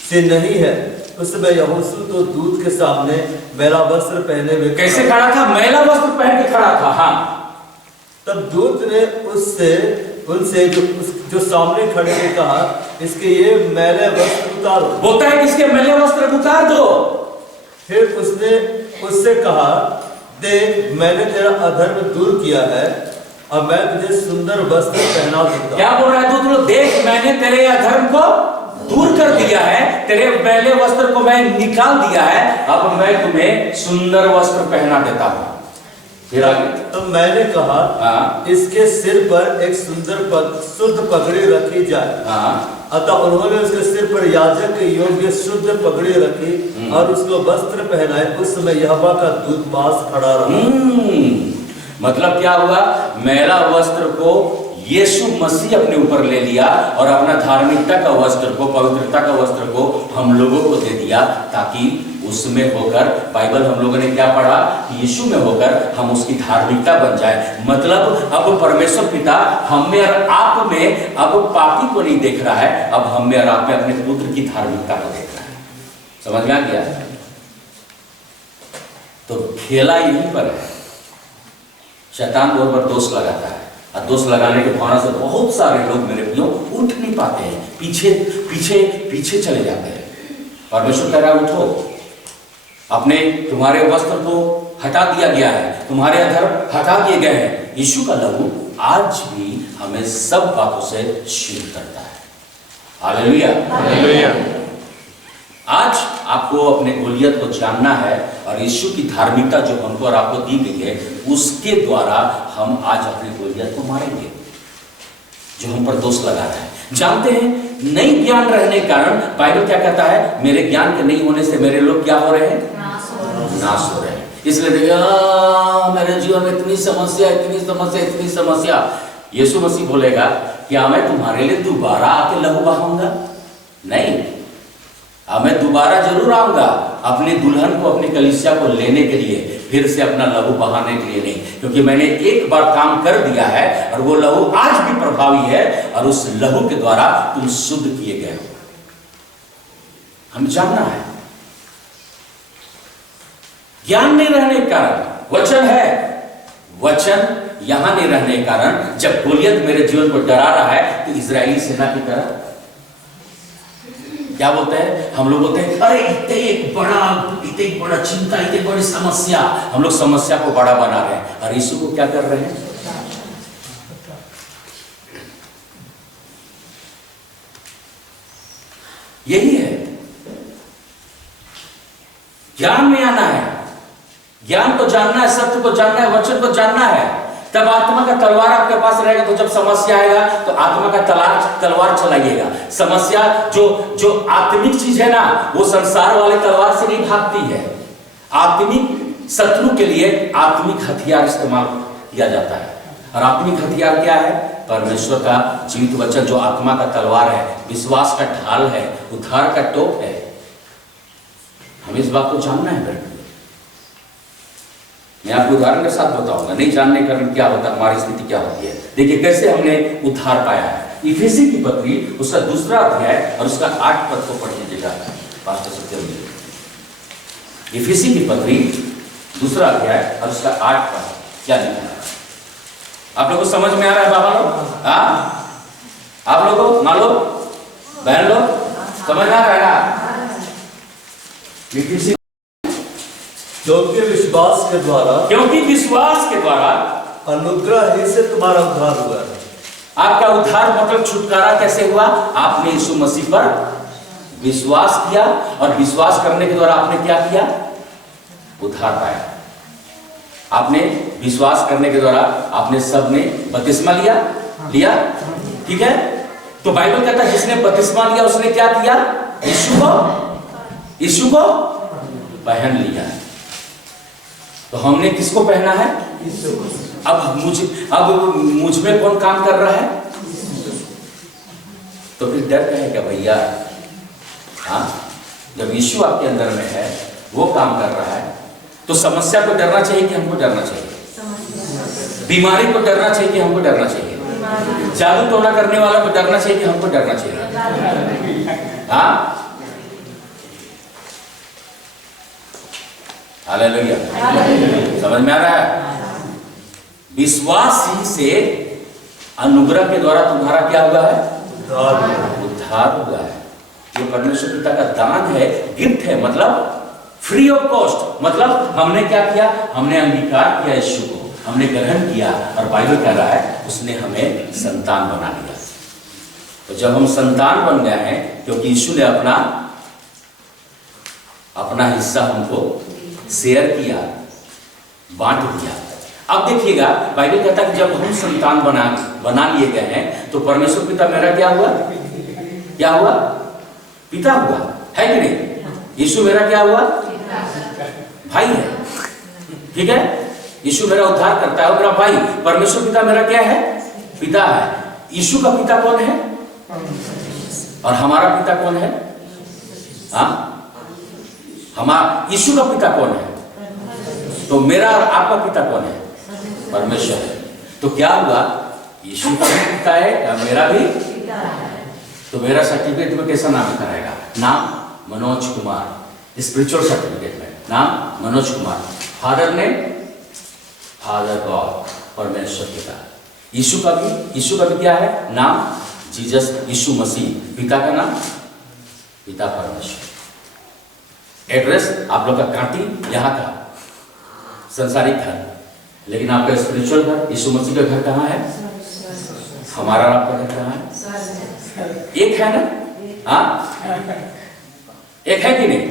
से नहीं है? उस समय यहोशू तो दूत के सामने मैला वस्त्र पहने हुए कैसे खड़ा था? मैला वस्त्र पहन के खड़ा था। हाँ, तब दूत ने उनसे जो सामने खड़े ने कहा, इसके ये मैले वस्त्र उतारो। बोलता है कि इसके मैले वस्त्र उतार दो। फिर उसने उससे कहा, देख, मैंने तेरा अधर्म दूर किया है और मैं तुझे सुंदर वस्त्र पहना दूंगा। क्या बोल रहा है दूत? देख, मैंने तेरे अधर्म को दूर कर दिया है, तेरे मैले वस्त्र को मैं निकाल दिया है, अब मैं तुम्हें सुंदर वस्त्र पहना देता हूं। फिर आगे, तो मैंने कहा, इसके सिर पर एक सुंदर शुद्ध पगड़ी रखी जाए। अतः उन्होंने उसके सिर पर याजक के योग्य शुद्ध पगड़ी रखी और उसको वस्त्र पहनाए। उस समय यहोवा का दूत पास खड़ा रहा। मतलब क्या हुआ? मैला वस्त्र को यीशु मसीह अपने ऊपर ले लिया और अपना धार्मिकता का वस्त्र को, पवित्रता का वस्त्र को हम लोगों को दे दिया, ताकि उसमें होकर, बाइबल हम लोगों ने क्या पढ़ा, यीशु में होकर हम उसकी धार्मिकता बन जाए। मतलब अब परमेश्वर पिता हम में और आप में अब पापी को नहीं देख रहा है, अब हम में और आप में अपने पुत्र की धार्मिकता को देख रहा है। समझ में आ गया? तो खेला यहीं पर है। शैतान बहुत बार दोष लगाता है, और दोष लगाने के भावना से बहुत सारे लोग मेरे प्रियो उठ नहीं पाते हैं, पीछे पीछे पीछे चले जाते हैं। परमेश्वर कह रहा है उठो, अपने तुम्हारे वस्त्र को हटा दिया गया है, तुम्हारे अधर्म हटा दिए गए हैं। यीशु का लहू आज भी हमें सब बातों से शुद्ध करता है। Hallelujah, hallelujah. आज आपको अपने गोलियत को जानना है, और यीशु की धार्मिकता जो हमको और आपको दी गई है, उसके द्वारा हम आज अपनी गोलियत को मारेंगे जो हम पर दोष लगा रहा है। जानते हैं, नहीं ज्ञान रहने के कारण बाइबल क्या कहता है, मेरे ज्ञान के नहीं होने से मेरे लोग क्या हो रहे हैं, नाश हो रहे हैं। इसलिए देखिए मेरे जीवन में इतनी समस्या, इतनी समस्या, इतनी समस्या। यीशु मसीह बोलेगा क्या मैं तुम्हारे लिए दोबारा आके लहू बहाऊंगा? नहीं, अब मैं दोबारा जरूर आऊंगा अपनी दुल्हन को, अपनी कलीसिया को लेने के लिए, फिर से अपना लहू बहाने के लिए नहीं, क्योंकि मैंने एक बार काम कर दिया है और वो लहू आज भी प्रभावी है, और उस लहू के द्वारा तुम शुद्ध किए गए हो। हमें जानना है। ज्ञान नहीं रहने के कारण, वचन है, वचन यहां नहीं रहने के कारण, जब गोलियत मेरे जीवन को डरा रहा है, तो इजरायली सेना की तरह क्या बोलते हैं, हम लोग बोलते हैं अरे इतने बड़ा चिंता, इतनी बड़ी समस्या, हम लोग समस्या को बड़ा बना रहे हैं, और यीशु को क्या कर रहे हैं? यही है, ज्ञान में आना है, ज्ञान को जानना है, सत्य को जानना है, वचन को जानना है, तब आत्मा का तलवार आपके पास रहेगा। तो जब समस्या आएगा तो आत्मा का तलवार चलाइएगा। समस्या जो आत्मिक चीज है ना, वो संसार वाले तलवार से नहीं भागती है। आत्मिक शत्रु के लिए आत्मिक हथियार इस्तेमाल किया जाता है, और आत्मिक हथियार क्या है? परमेश्वर का जीवित वचन, जो आत्मा का तलवार है, विश्वास का ढाल है, उद्धार का टोप है। हमें इस बात को जानना है। बेटा, मैं आपको उदाहरण के साथ बताऊंगा, नहीं जानने के कारण क्या होता है, हमारी स्थिति क्या होती है। देखिए कैसे हमने उद्धार पाया है। इफिसी की पत्री उसका 2 अध्याय और उसका 8 पद को पढ़ लीजिएगा पास्टर सत्यम जी। इफिसी की पत्री 2 अध्याय और उसका 8 पद क्या लिखा है? आप लोगों को समझ में आ रहा है बाबा लोग? हाँ, आप लोगों, माँ लोग, बहन लोग, समझ आ रहा है? इफिसी क्योंकि विश्वास के द्वारा अनुग्रह ही से तुम्हारा उद्धार हुआ है। आपका उद्धार मतलब छुटकारा कैसे हुआ? आपने यीशु मसीह पर विश्वास किया, और विश्वास करने के द्वारा आपने क्या किया? उद्धार पाया। आपने विश्वास करने के द्वारा आपने सबने बपतिस्मा लिया, ठीक है? तो बाइबल कहता है जिसने बपतिस्मा लिया उसने क्या किया? यीशु को पहन लिया। तो हमने किसको पहना है? अब मुझ में कौन काम कर रहा है? तो फिर डर कहेगा भैया? हाँ, जब यीशु आपके अंदर में है, वो काम कर रहा है, तो समस्या को डरना चाहिए कि हमको डरना चाहिए? बीमारी को डरना चाहिए कि हमको डरना चाहिए? जादू टोना करने वाला को डरना चाहिए कि हमको डरना चाहिए? हाँ, हालेलुया। समझ में आ रहा है? विश्वास ही से अनुग्रह के द्वारा तुम्हारा क्या हुआ है? उद्धार हुआ है। ये परमेश्वर पिता का दान है, गिफ्ट है, मतलब फ्री ऑफ कॉस्ट। मतलब हमने क्या किया? हमने अंगीकार किया यीशु को, हमने ग्रहण किया, और बाइबल कह रहा है उसने हमें संतान बना लिया। तो जब हम संतान बन गए हैं, क्योंकि यीशु ने अपना हिस्सा हमको शेयर किया, बांट दिया। अब देखिएगा बाइबल कहता है कि जब हम संतान बना लिए गए हैं, तो परमेश्वर पिता मेरा क्या हुआ? क्या हुआ? पिता हुआ, है कि नहीं? यीशु मेरा क्या हुआ? भाई है, ठीक है? यीशु मेरा उद्धार करता है, मेरा भाई। परमेश्वर पिता मेरा क्या है? पिता है। यीशु का पिता कौन है और हमारा पिता कौन है? हाँ, हमारा यीशु का पिता कौन है? तो मेरा और आपका पिता कौन है? परमेश्वर है। तो क्या हुआ? यीशु का भी पिता है या मेरा भी? तो मेरा सर्टिफिकेट में कैसा नाम लिखा रहेगा? नाम मनोज कुमार। स्पिरिचुअल सर्टिफिकेट में नाम मनोज कुमार। फादर ने फादर गॉड, परमेश्वर पिता। यीशु का भी क्या है? नाम जीसस, यीशु मसीह। पिता का नाम पिता परमेश्वर। एड्रेस आप लोग का कांटी यहाँ का संसारिक घर, लेकिन आपका स्पिरिचुअल घर, यीशु मसीह का घर कहाँ है? हमारा आपका घर कहाँ है? एक है ना? हाँ, एक है कि नहीं?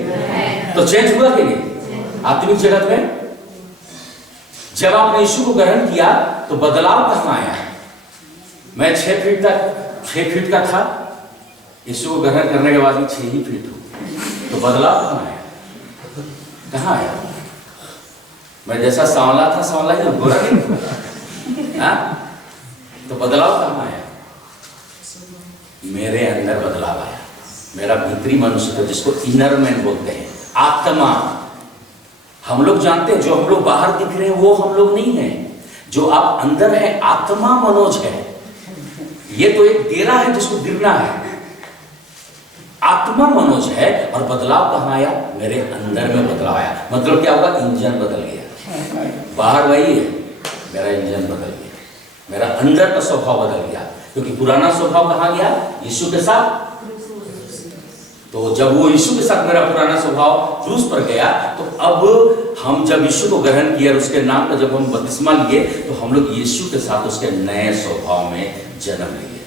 तो चेंज हुआ कि नहीं आत्मिक जगत में? जब आपने यीशु को ग्रहण किया तो बदलाव कहाँ आया? मैं 6 फीट का था, यीशु को ग्रहण करने के बाद 6 ही फीट हूँ। तो बदलाव कहाँ आया? कहाँ आया? मैं जैसा सांवला था सांवला ही गोरा नहीं। हाँ, तो बदलाव कहाँ आया? मेरे अंदर बदलाव आया। मेरा भीतरी मनुष्य, तो जिसको इनर मैन बोलते हैं, आत्मा। हम लोग जानते हैं जो हम लोग बाहर दिख रहे हैं वो हम लोग नहीं है। जो आप अंदर है, आत्मा मनोज है। ये तो एक डेरा है जिसको गिरना है। आत्मा मनोज है। और बदलाव कहाँ आया? मेरे अंदर में बदलाव आया। मतलब क्या हुआ? इंजन बदल गया। बाहर वही है, मेरा इंजन बदल गया, मेरा अंदर का स्वभाव बदल गया। क्योंकि पुराना स्वभाव कहाँ गया? यीशु के साथ। तो जब वो यीशु के साथ मेरा पुराना स्वभाव क्रूस पर गया, तो अब हम जब यीशु को ग्रहण किया, उसके नाम का जब हम बपतिस्मा लिए, तो हम लोग यीशु के साथ उसके नए स्वभाव में जन्म लिए।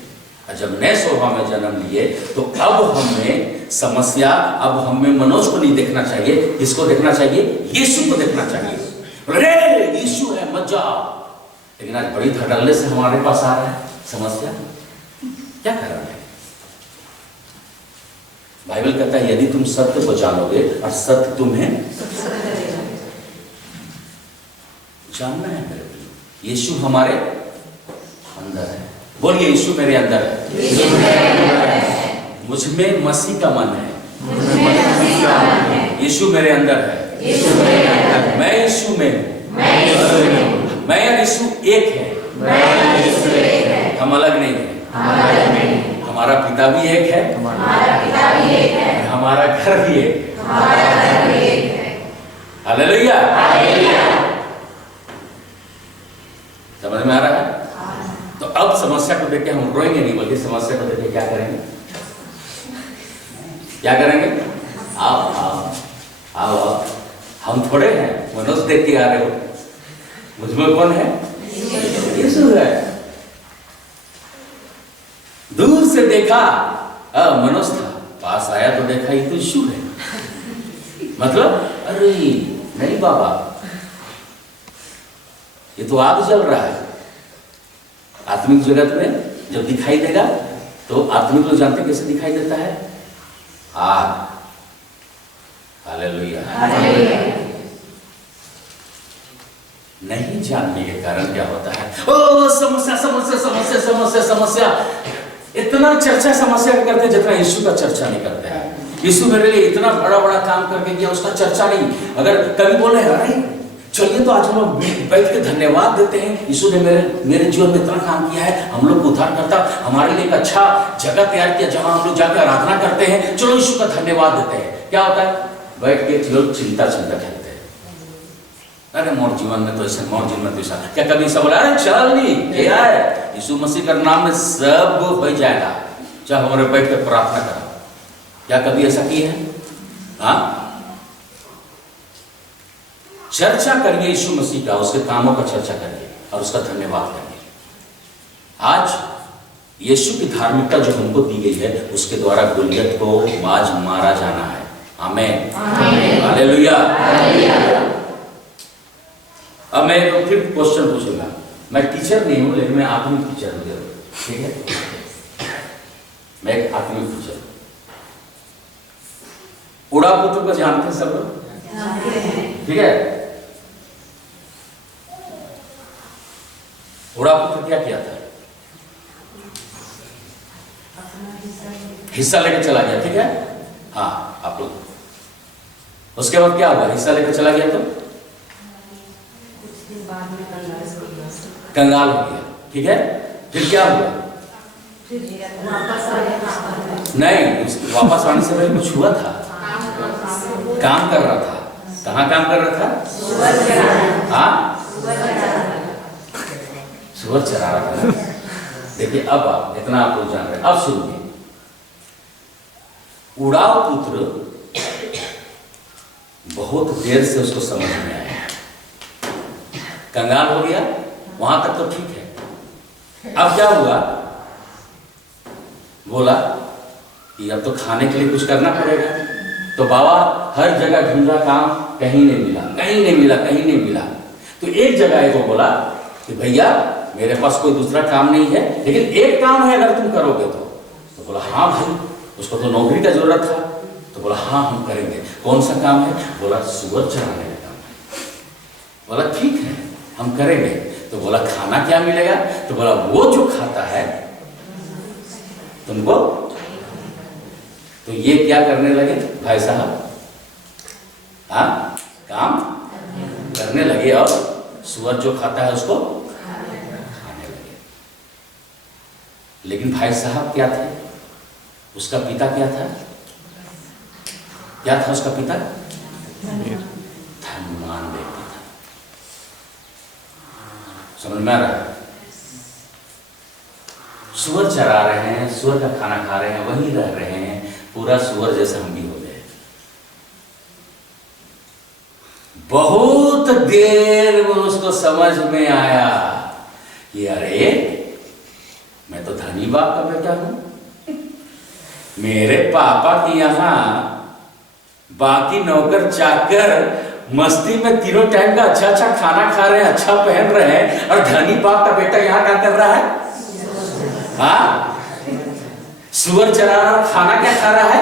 और जब नए स्वभाव में जन्म लिए, तो अब हमें समस्या, अब हमें मनोज को नहीं देखना चाहिए। किसको देखना चाहिए? यीशु को देखना चाहिए। अरे यीशु है, मत जाओ। लेकिन आज बड़ी धड़ल्ले से हमारे पास आ रहा है समस्या। क्या कारण है? बाइबल कहता है यदि तुम सत्य को जानोगे और सत्य तुम्हें जानना है। मेरे प्रिय, यीशु हमारे अंदर है। बोलिए, यीशु मेरे अंदर है। मुझ में मसीह का मन है। यीशु मेरे अंदर है। मैं यीशु में हूं। मैं और यीशु एक है। हम अलग नहीं है। हमारा पिता भी एक है, हमारा घर भी एक है। हालेलुया। समझ में आ रहा है? तो अब समस्या को देख के हम रोएंगे नहीं, बल्कि समस्या को देख के क्या करेंगे? क्या करेंगे? आओ आओ आओ आओ। हम थोड़े हैं मनुष्य देख के आ रहे हो। मुझमें कौन है? यीशु है। दूर से देखा मनुष्य था, पास आया तो देखा ये तो यीशु है। मतलब अरे नहीं बाबा, ये तो आग जल रहा है। आत्मिक जगत में जब दिखाई देगा, तो आत्मिक लोग जानते कैसे दिखाई देता है? आग। हालेलुया। नहीं जानने के कारण क्या होता है? ओ समस्या समस्या समस्या समस्या समस्या। इतना चर्चा समस्या का करते जितना यीशु का चर्चा नहीं करते हैं। यीशु मेरे लिए इतना बड़ा बड़ा काम करके किया, उसका चर्चा नहीं। अगर कभी बोले अरे चलिए तो आज हम लोग बैठ के धन्यवाद देते हैं, यीशु ने मेरे जीवन में इतना काम किया है, हम लोग को उद्धार करता, हमारे लिए एक अच्छा जगह तैयार किया जहां हम लोग जाकर आराधना करते हैं, चलो यीशु का धन्यवाद देते हैं। क्या होता है? बैठ के लोग चिंता खेलते हैं। अरे मोर जीवन में तो ऐसा, मोर जीवन में तो ऐसा। क्या कभी सब बोला अरे चल नहीं क्या है, यीशु मसीह का नाम में सब हो जाएगा, चाहे हमारे बैठ कर प्रार्थना करो। क्या कभी ऐसा किया है? हाँ, चर्चा करिए यीशु मसीह का, उसके कामों का चर्चा करिए और उसका धन्यवाद करिए। आज यीशु की धार्मिकता जो हमको दी गई है, उसके द्वारा गुलियत को आज मारा जाना है। आमीन, हालेलुया। अब मैं तो फिर क्वेश्चन पूछूंगा। मैं टीचर नहीं हूं, लेकिन मैं आत्मिक टीचर हूं, ठीक है? मैं एक आत्मिक पूछा, उड़ा पुत्र को जानते हैं सब लोग? ठीक है। उड़ा पुत्र क्या किया था? हिस्सा लेकर चला गया, ठीक है। हाँ, आप लोग उसके बाद क्या हुआ? हिस्सा लेकर चला गया तो कंगाल हो गया, ठीक है। फिर क्या हुआ? नहीं, वापस आने से पहले कुछ हुआ था, काम कर रहा था। कहाँ काम कर रहा था? हाँ, सुअर चरा रहा था। देखिए अब आप इतना आप लोग जान रहे हैं, अब सुनिए। उड़ाव पुत्र बहुत देर से उसको समझ में आया, कंगाल हो गया, वहां तक तो ठीक है। अब क्या हुआ? बोला कि अब तो खाने के लिए कुछ करना पड़ेगा। तो बाबा हर जगह ढूंढा, काम कहीं नहीं मिला, कहीं नहीं मिला, कहीं नहीं मिला। तो एक जगह है वो बोला कि भैया मेरे पास कोई दूसरा काम नहीं है, लेकिन एक काम है अगर तुम करोगे तो बोला हाँ भाई, उसको तो नौकरी का जरूरत था। तो बोला हाँ हम करेंगे। कौन सा काम है? बोला सुअर चराने का काम है। बोला ठीक है हम करेंगे। तो बोला खाना क्या मिलेगा? तो बोला वो जो खाता है तुमको। तो ये क्या करने लगे भाई साहब? हाँ, काम करने लगे और सुअर जो खाता है उसको खाने लगे। लेकिन भाई साहब क्या थे? उसका पिता क्या था? क्या था उसका पिता? धनवान व्यक्ति था। समझ में आ रहा है? सुअर चरा रहे हैं, सुअर का खाना खा रहे हैं, वहीं रह रहे हैं, पूरा सुअर जैसे हम भी हो गए। बहुत देर में उसको समझ में आया कि अरे मैं तो धनी बाप का बेटा हूं, मेरे पापा के यहाँ बाकी नौकर चाकर मस्ती में तीनों टाइम का अच्छा अच्छा खाना खा रहे हैं, अच्छा पहन रहे हैं, और धनी बाप का बेटा यहाँ क्या कर रहा है? हाँ, सुअर चरा रहा है, खाना क्या खा रहा है?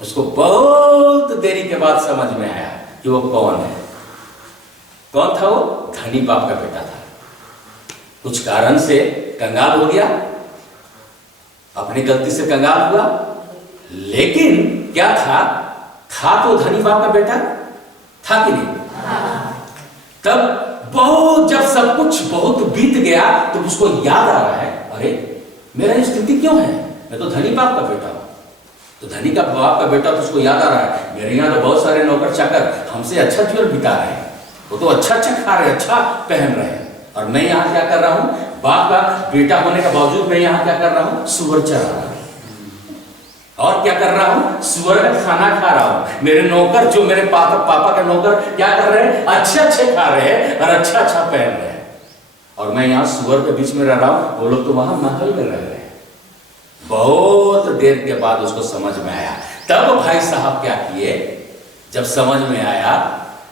उसको बहुत देरी के बाद समझ में आया कि वो कौन है। कौन था वो? धनी बाप का बेटा था। कुछ कारण से कंगाल हो गया, अपनी गलती से कंगाल हुआ, लेकिन क्या था तो धनी बाप का बेटा था कि नहीं? तब बहुत, जब सब कुछ बहुत बीत गया तो उसको याद आ रहा है, अरे मेरा ये स्थिति क्यों है? मैं तो धनी बाप का बेटा हूं। तो धनी का बाप का बेटा तो उसको याद आ रहा है, मेरे यहाँ तो बहुत सारे नौकर चाकर हमसे अच्छा जीवन बिता रहे हैं, वो तो अच्छा अच्छा खा रहे हैं, अच्छा पहन रहे हैं, और मैं यहाँ क्या कर रहा हूँ? बाप का बेटा होने के बावजूद मैं यहाँ क्या कर रहा हूँ? सुअर चरा रहा हूँ। और क्या कर रहा हूँ? सुअर का खाना खा रहा हूँ। मेरे नौकर, जो मेरे पापा के नौकर क्या कर रहे हैं? अच्छे अच्छे खा रहे हैं और अच्छा अच्छा पहन रहे हैं, और मैं यहाँ सुअर के बीच में रह रहा हूँ, वो लोग तो वहां महल में रह रहे हैं। बहुत देर के बाद उसको समझ में आया। तब भाई साहब क्या किए? जब समझ में आया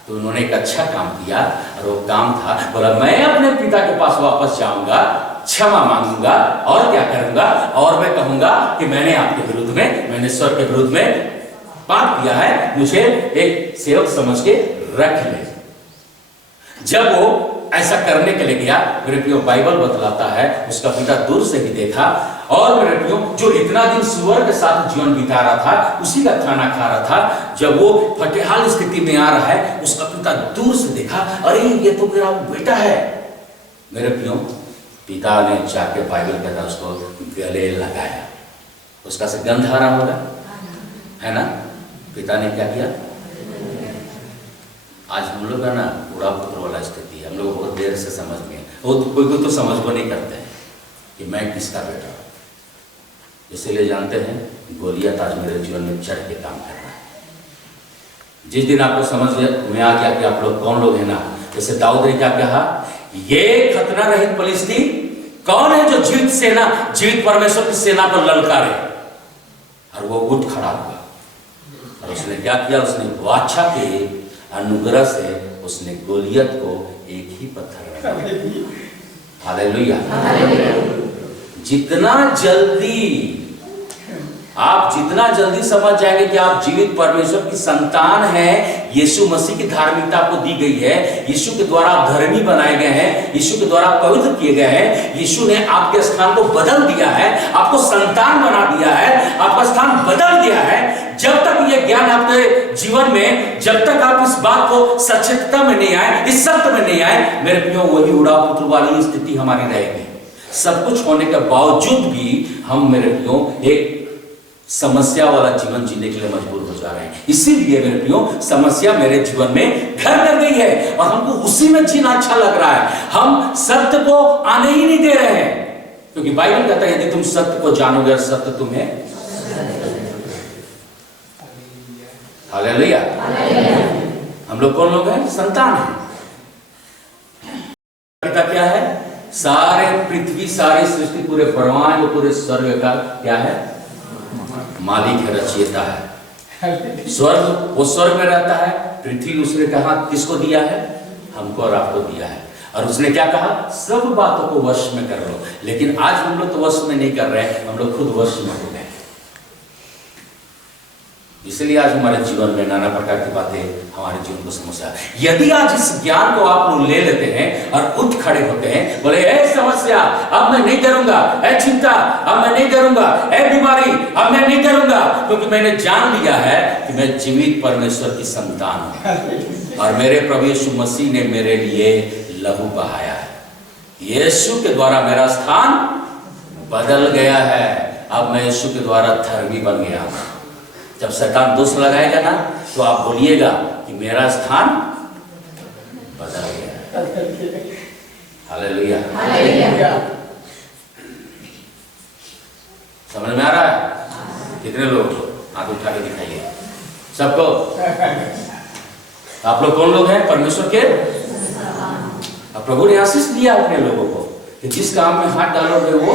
तो उन्होंने एक अच्छा काम किया, और वो काम था, बोला मैं अपने पिता के पास वापस जाऊंगा, क्षमा मांगूंगा, और क्या करूंगा, और मैं कहूंगा कि मैंने आपके विरुद्ध में, मैंने ईश्वर के विरुद्ध में पाप किया है, मुझे एक सेवक समझ के रख ले। जब वो ऐसा करने के लिए गया, मेरे प्रियो बाइबल बतलाता है उसका पिता दूर से ही देखा, और मेरे प्रियो जो इतना दिन सुअर के साथ जीवन बिता रहा था, उसी का खाना खा रहा था, जब वो फटेहाल स्थिति में आ रहा है, उसका पिता दूर से देखा, अरे ये तो मेरा बेटा है। मेरे प्रियो पिता ने जाके बाइबल कहता उसको गले लगाया, उसका से गंध आ रहा होगा, है ना? पिता ने क्या किया? आज हम लोग का ना उड़ा पुत्र वाला स्थिति है, हम लोग बहुत देर से समझ में, वो कोई तो समझ को नहीं करते हैं कि मैं किसका बेटा हूँ। इसीलिए जानते हैं गोलियत आज मेरे जीवन में चढ़ के काम कर रहा है। जिस दिन आपको समझ में आ गया कि आप लोग कौन लोग हैं ना, जैसे दाऊद ने क्या कहा, ये खतना रहित फलिस्ती कौन है जो जीवित परमेश्वर की सेना पर ललकारे? और वो उठ खड़ा हुआ, और उसने क्या किया? उसने वाचा के अनुग्रह से उसने गोलियत को एक ही पत्थर में, हालेलुया। जितना जल्दी समझ जाएंगे कि आप जीवित परमेश्वर की संतान हैं, यीशु मसीह की धार्मिकता आपको दी गई है, यीशु के द्वारा आप धर्मी बनाए गए हैं, यीशु के द्वारा आप पवित्र किए गए हैं, यीशु ने आपके स्थान को बदल दिया है, आपको संतान बना दिया है, आपका स्थान बदल दिया है। जब तक ये ज्ञान आपके जीवन में, जब तक आप इस बात को सचेतता में नहीं आए, इस सत्य में नहीं आए, मेरे प्रियो, वही उड़ा पुत्र वाली स्थिति हमारी रहेगी। सब कुछ होने के बावजूद भी हम, मेरे प्रियो, एक समस्या वाला जीवन जीने के लिए मजबूर हो जा रहे हैं। इसीलिए मेरे प्रियो, समस्या मेरे जीवन में घर कर गई है और हमको उसी में जीना अच्छा लग रहा है। हम सत्य को आने ही नहीं दे रहे हैं, क्योंकि बाइबल कहता है यदि तुम सत्य को जानोगे और सत्य तुम्हें, हालेलुया। हम लोग कौन लोग हैं? संतान हैं। पिता क्या है? सारे पृथ्वी, सारी सृष्टि, पूरे ब्रह्मांड, पूरे स्वर्ग का क्या है? मालिक है, रचयिता है। स्वर्ग, वो स्वर्ग में रहता है, पृथ्वी उसने कहा किसको दिया है? हमको और आपको दिया है। और उसने क्या कहा? सब बातों को वश में कर लो। लेकिन आज हम लोग तो वश में नहीं कर रहे हैं, हम लोग खुद वश में हो गए। इसलिए आज हमारे जीवन में नाना प्रकार की बातें हमारे जीवन को समस्या। यदि आज इस ज्ञान को आप लोग ले लेते हैं और उठ खड़े होते हैं, बोले ए समस्या अब मैं नहीं करूंगा, ए चिंता अब मैं नहीं करूंगा, ए बीमारी अब मैं नहीं करूंगा, क्योंकि मैंने जान लिया है कि मैं जीवित परमेश्वर की संतान हूं और मेरे प्रभु यीशु मसीह ने मेरे लिए लहू बहाया है। यीशु के द्वारा मेरा स्थान बदल गया है। अब मैं यीशु के द्वारा धर्मी बन गया हूं। जब शैतान दोष लगाएगा ना, तो आप बोलिएगा कि मेरा स्थान बदल गया। हालेलुया। समझ में आ रहा है? कितने लोग? हाथ उठा के दिखाइए सबको। आप लोग कौन लोग हैं? परमेश्वर के। अब प्रभु ने आशीष दिया अपने लोगों को कि जिस काम में हाथ डालोगे वो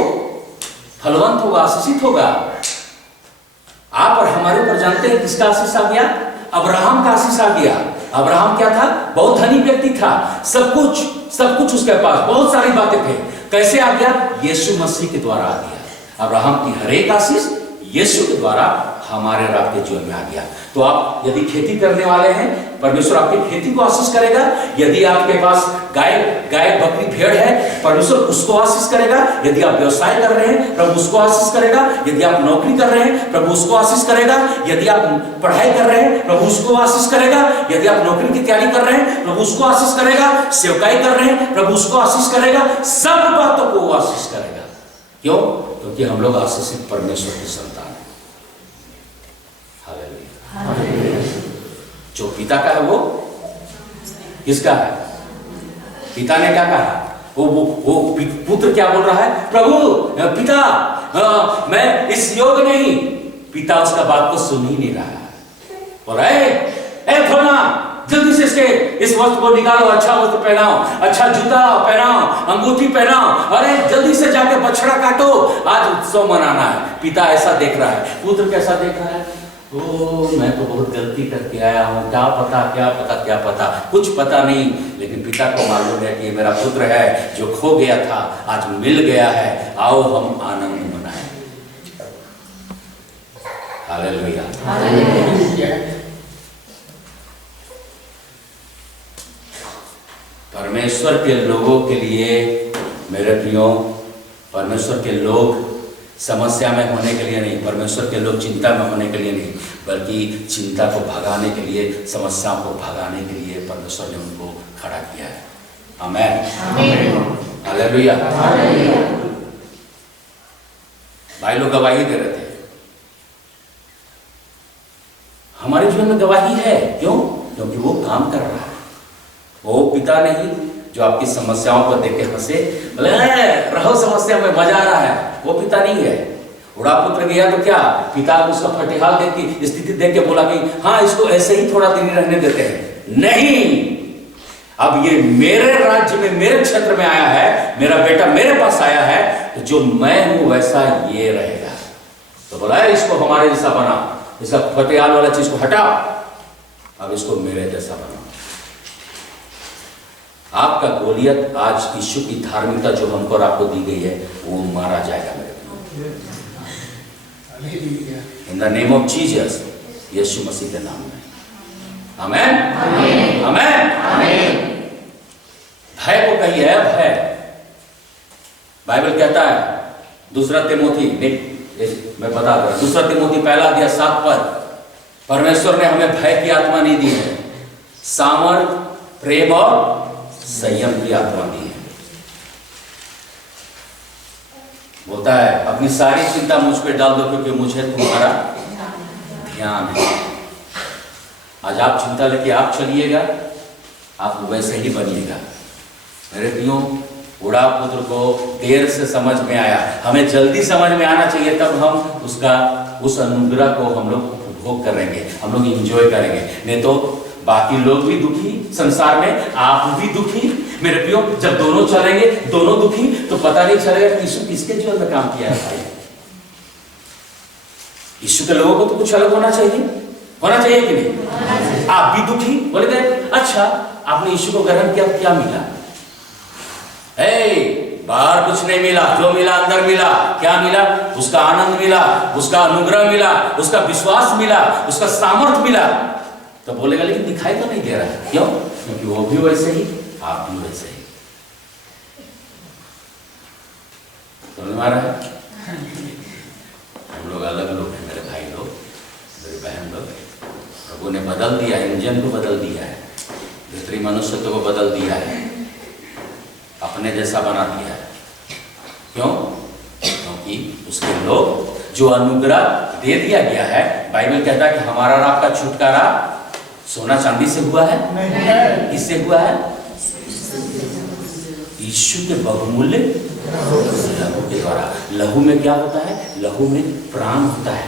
फलवंत होगा, आशीषित होगा। आप और हमारे ऊपर जानते हैं किसका आशीष आ गया? अब्राहम का आशीष आ गया। अब्राहम क्या था? बहुत धनी व्यक्ति था, सब कुछ उसके पास, बहुत सारी बातें थे। कैसे आ गया? यीशु मसीह के द्वारा आ गया। अब्राहम की हर एक आशीष यीशु के द्वारा हमारे और आपके जीवन में आ गया। तो आप यदि खेती करने वाले हैं, परमेश्वर आपकी खेती को आशीष करेगा। यदि आपके पास गाय बकरी भेड़ है, परमेश्वर उसको आशीष करेगा। यदि आप व्यवसाय कर रहे हैं, प्रभु उसको आशीष करेगा। यदि आप नौकरी कर रहे हैं, प्रभु उसको आशीष करेगा। यदि आप पढ़ाई कर रहे हैं, प्रभु उसको आशीष करेगा। यदि आप नौकरी की तैयारी कर रहे हैं, प्रभु उसको आशीष करेगा। सेवकाई कर रहे हैं, प्रभु उसको आशीष करेगा। सब बातों को वो आशीष करेगा। क्यों? क्योंकि हम लोग आशीषित परमेश्वर की संतान हैं। हालेलुया। जो पिता का है वो किसका है? पिता ने क्या कहा? वो पुत्र क्या बोल रहा है? प्रभु पिता मैं इस योग्य नहीं। पिता उसका बात को सुन ही नहीं रहा है। बोल रहा है थोड़ा जल्दी से इस वस्त्र को निकालो, अच्छा वस्त्र पहनाओ, अच्छा जूता पहनाओ, अंगूठी पहनाओ, अरे जल्दी से जाके बछड़ा काटो, आज उत्सव मनाना है। पिता ऐसा देख रहा है। पुत्र कैसा देख रहा है? ओ मैं तो बहुत गलती करके आया हूँ, क्या पता, कुछ पता नहीं। लेकिन पिता को मालूम है कि ये मेरा पुत्र है जो खो गया था, आज मिल गया है। आओ हम आनंद मनाएं। हालेलुया। परमेश्वर के लोगों के लिए, मेरे प्रियो, परमेश्वर के लोग समस्या में होने के लिए नहीं, परमेश्वर के लोग चिंता में होने के लिए नहीं, बल्कि चिंता को भगाने के लिए, समस्याओं को भगाने के लिए परमेश्वर ने उनको खड़ा किया है। आमीन। हालेलुया। भाई लोग गवाही दे रहे थे, हमारे जीवन में गवाही है। क्यों? क्योंकि वो काम कर रहा है। वो पिता नहीं जो आपकी समस्याओं को देख के हंसे, बोले रहो समस्या में, मजा आ रहा है। वो पिता नहीं है। उड़ा पुत्र गया तो क्या, पिता को उसका फटेहाल देख के, स्थिति देख के बोला कि हाँ इसको ऐसे ही थोड़ा दिन रहने देते हैं। नहीं, अब ये मेरे राज्य में, मेरे क्षेत्र में आया है, मेरा बेटा मेरे पास आया है, तो जो मैं हूं वैसा ये रहेगा। तो बोला इसको हमारे जैसा बना, इसका फटेहाल वाला चीज को हटाओ, अब इसको मेरे जैसा बनाओ। आपका गोलियत आज यीशु की धार्मिकता जो हमको और आपको दी गई है वो मारा जाएगा मेरे in the name of Jesus, Yeshu Masih के नाम में। आमेन आमेन आमेन। भय को कहिए है भय। बाइबल कहता है दूसरा तिमोथी, मैं बता रहा हूं, दूसरा तिमोथी 1:7 परमेश्वर ने हमें भय की आत्मा नहीं दी है, सामर्थ, प्रेम और संयम की आत्मा दी है। बोलता है अपनी सारी चिंता मुझ पे डाल दो क्योंकि मुझे तुम्हारा ध्यान है। आज आप चिंता लेके आप चलिएगा, आप वैसे ही बनिएगा। मेरे प्रियो, बूढ़ा पुत्र को देर से समझ में आया, हमें जल्दी समझ में आना चाहिए, तब हम उस अनुग्रह को हम लोग उपभोग करेंगे, हम लोग एंजॉय करेंगे। नहीं तो बाकी लोग भी दुखी, संसार में आप भी दुखी। मेरे प्रियो, जब दोनों चलेंगे, दोनों दुखी, तो पता नहीं चलेगा कि यीशु किसके जीवन में काम किया है। यीशु के लोगों को तो कुछ अलग होना चाहिए कि नहीं? आप भी दुखी, बोले गए अच्छा आपने यीशु को ग्रहण किया, क्या मिला? बाहर कुछ नहीं मिला, जो मिला अंदर मिला। क्या मिला? उसका आनंद मिला, उसका अनुग्रह मिला, उसका विश्वास मिला, उसका सामर्थ्य मिला। तो बोलेगा लेकिन दिखाई तो नहीं दे रहा है। क्यों? क्योंकि वो भी वैसे ही, आप भी वैसे ही। समझ में आ रहा है? हम लोग अलग लोग हैं, मेरे भाई लोग, मेरे बहन लोग। प्रभु ने बदल दिया, इंजन को बदल दिया है, भीतरी मनुष्यत्व को बदल दिया है, अपने जैसा बना दिया है। क्यों? क्योंकि उसके लोग जो अनुग्रह दे दिया गया है, बाइबल कहता है कि हमारा और आपका छुटकारा सोना चांदी से हुआ है, किससे हुआ है? यीशु के बहुमूल्य लहू के द्वारा। लहू में क्या होता है? लहू में प्राण होता है।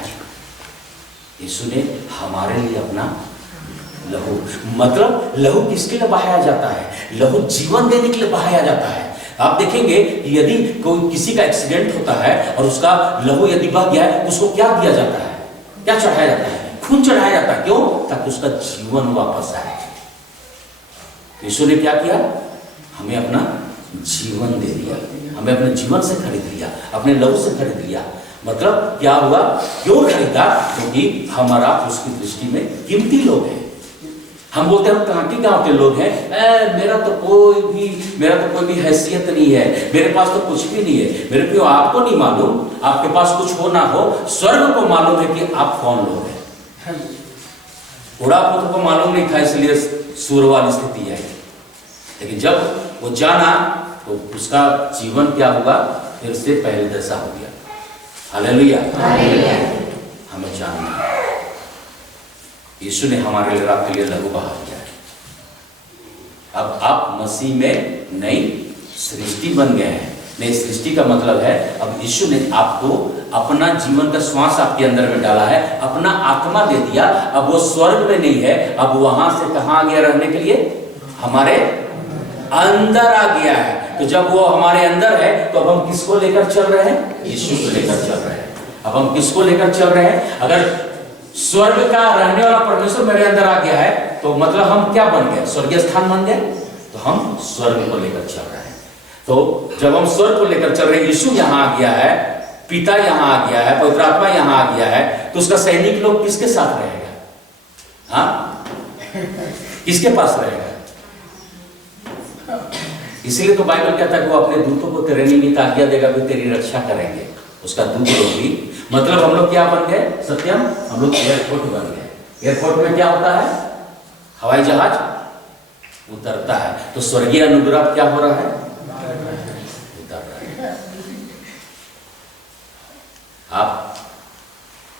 यीशु ने हमारे लिए अपना लहू, मतलब लहू किसके लिए बहाया जाता है? लहू जीवन देने के लिए बहाया जाता है। आप देखेंगे कि यदि कोई किसी का एक्सीडेंट होता है और उसका लहू यदि बह गया है, उसको क्या दिया जाता है? क्या चढ़ाया जाता है? खून चढ़ाया जाता है। क्यों? ताकि उसका जीवन वापस आए। यीशु ने क्या किया? हमें अपना जीवन दे दिया, हमें अपने जीवन से खरीद लिया, अपने लहू से खरीद लिया। मतलब क्या हुआ? क्यों खरीदा? क्योंकि हमारा उसकी दृष्टि में कीमती लोग हैं। हम बोलते हैं हम कांटी गांव के लोग हैं, मेरा तो कोई भी हैसियत नहीं है, मेरे पास तो कुछ भी नहीं है। मेरे प्रियो, आपको नहीं मालूम, आपके पास कुछ हो ना हो, स्वर्ग को मालूम है कि आप कौन लोग हैं। बूढ़ा पुत्र को मालूम नहीं था, इसलिए सूर वाली स्थिति है। लेकिन जब वो जाना तो उसका जीवन क्या हुआ? फिर से पहले जैसा हो गया। हालेलुया। हमें जानना है यीशु ने हमारे लिए, आपके लिए लहू बहा दिया है। अब आप मसीह में नई सृष्टि बन गए हैं। नई सृष्टि का मतलब है अब यीशु ने आपको अपना जीवन का श्वास आपके अंदर में डाला है, अपना आत्मा दे दिया। अब वो स्वर्ग में नहीं है, अब वहां से कहां आ गया रहने के लिए? हमारे अंदर आ गया है। तो जब वो हमारे अंदर है तो अब हम किसको लेकर चल रहे हैं? यीशु को लेकर चल रहे हैं। अब हम किसको लेकर चल रहे हैं? अगर स्वर्ग का रहने वाला परमेश्वर मेरे अंदर आ गया है तो मतलब हम क्या बन गए? स्वर्गीय स्थान बन गए। तो हम स्वर्ग को लेकर चल रहे हैं। तो जब हम स्वर्ग को लेकर चल रहे हैं, यीशु यहाँ आ गया है, पिता यहाँ आ गया है, पवित्र आत्मा यहाँ आ गया है, तो उसका सैनिक लोग किसके साथ रहेगा? हाँ, किसके पास रहेगा? इसीलिए तो बाइबल कहता है कि वो अपने दूतों को तेरे निमित्त आज्ञा देगा, भी तेरी रक्षा करेंगे। उसका दूत लोग भी, मतलब हम लोग क्या बन गए? सत्यम, हम लोग एयरपोर्ट बन गए। एयरपोर्ट में क्या होता है? हवाई जहाज उतरता है। तो स्वर्गीय अनुग्रह क्या हो रहा है? उतर रहा है। आप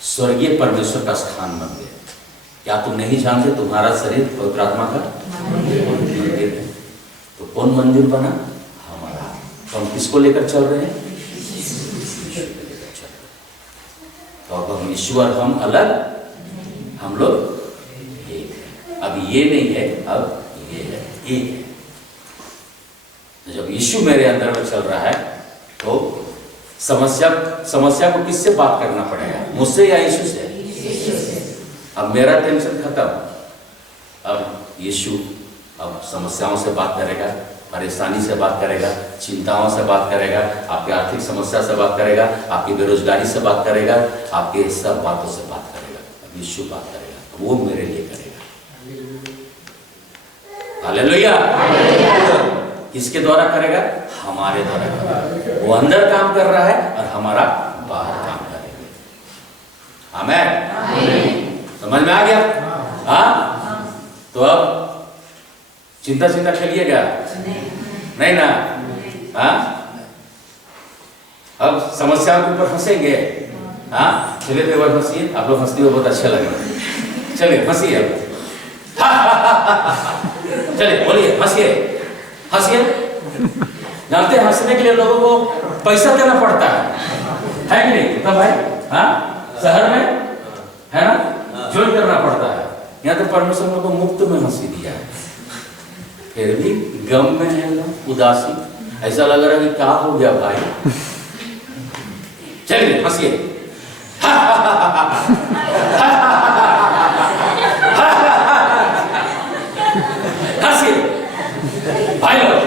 स्वर्गीय परमेश्वर का स्थान बन गए। क्या तुम नहीं जानते तुम्हारा शरीर पवित्र आत्मा का मंदिर है? तो कौन मंदिर बना? हमारा। तो हम किसको लेकर चल रहे हैं? तो अब हम ईश्वर, हम अलग, हम लोग एक है। अब ये नहीं है, अब ये है, एक है। तो जब यीशु मेरे अंदर में चल रहा है तो समस्या को किससे बात करना पड़ेगा? मुझसे या यीशु से? अब मेरा टेंशन खत्म। अब यीशु अब समस्याओं से बात करेगा। परेशानी से बात करेगा, चिंताओं से बात करेगा, आपकी आर्थिक समस्या से बात करेगा, आपकी बेरोजगारी से बात करेगा, आपके सब बातों से बात करेगा। यीशु बात करेगा, वो मेरे लिए करेगा। हालेलुया। किसके द्वारा करेगा? हमारे द्वारा करेगा। वो अंदर काम कर रहा है और हमारा बाहर काम करेगा। आमीन। समझ में आ गया? हाँ। तो अब चिंता खेलिएगा नहीं ना? हाँ, अब समस्याओं के ऊपर हंसेंगे। हाँ, चलिए तो बार हंसिए। आप लोग हंसते हो, बहुत अच्छा लगे। चलिए हंसिए अब। चलिए बोलिए, हंसिए हंसिए। जानते हैं हंसने के लिए लोगों को पैसा देना पड़ता है कि नहीं? तो भाई हाँ, शहर में है ना, ज्वाइन करना पड़ता है। यहाँ तो परमेश्वर ने को मुफ्त में हंसी दिया है, फिर भी गम में है ना, उदासी। ऐसा लग रहा है कि क्या हो गया भाई। चलिए हंसिए। हंसिए भाई लोग।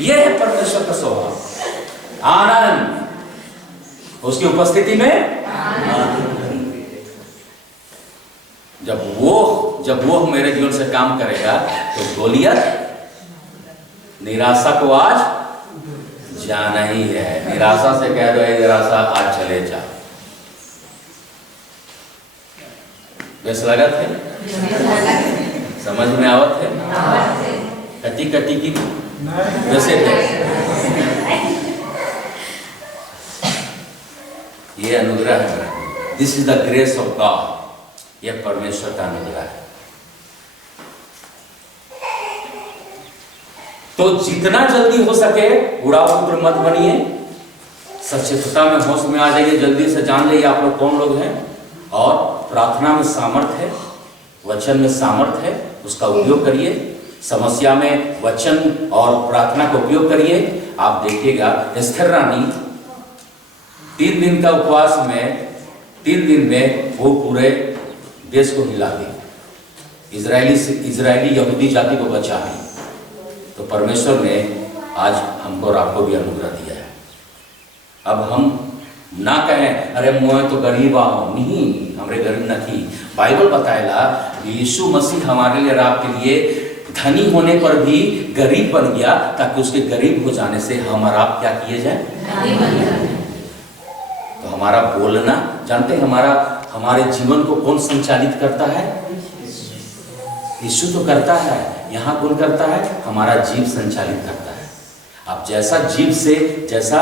ये है परमेश्वर का स्वभाव, आनंद। उसकी उपस्थिति में जब वो मेरे जीवन से काम करेगा तो गोलियत, निराशा को आज जाना ही है। निराशा से कह दो, निराशा आज चले जा। बेस लगा थे? समझ में आवत है? कटी कटी की वैसे ये अनुग्रह है। This is the grace of God. यह परमेश्वर का अनुग्रह है। तो जितना जल्दी हो सके उड़ाव पुत्र मत बनिए, सचेतता में होश में आ जाइए। जल्दी से जान जाइए आप लोग कौन लोग हैं, और प्रार्थना में सामर्थ्य है, वचन में सामर्थ्य है, उसका उपयोग करिए। समस्या में वचन और प्रार्थना का उपयोग करिए। आप देखिएगा एस्थर रानी 3 दिन का उपवास में 3 दिन में वो पूरे देश को हिला दी, इजरायली यहूदी जाति को बचा दी। तो परमेश्वर ने आज हमको और आपको भी अनुग्रह दिया है। अब हम ना कहें अरे मैं तो गरीब हूं, नहीं, हमरे गरीब न थी। बाइबल बताएगा यीशु मसीह हमारे लिए और आपके लिए धनी होने पर भी गरीब बन गया, ताकि उसके गरीब हो जाने से हम और आप क्या किए जाए। तो हमारा बोलना, जानते हैं हमारे जीवन को कौन संचालित करता है? यीशु तो करता है। यहाँ कौन करता है? हमारा जीव संचालित करता है। आप जैसा जीव से, जैसा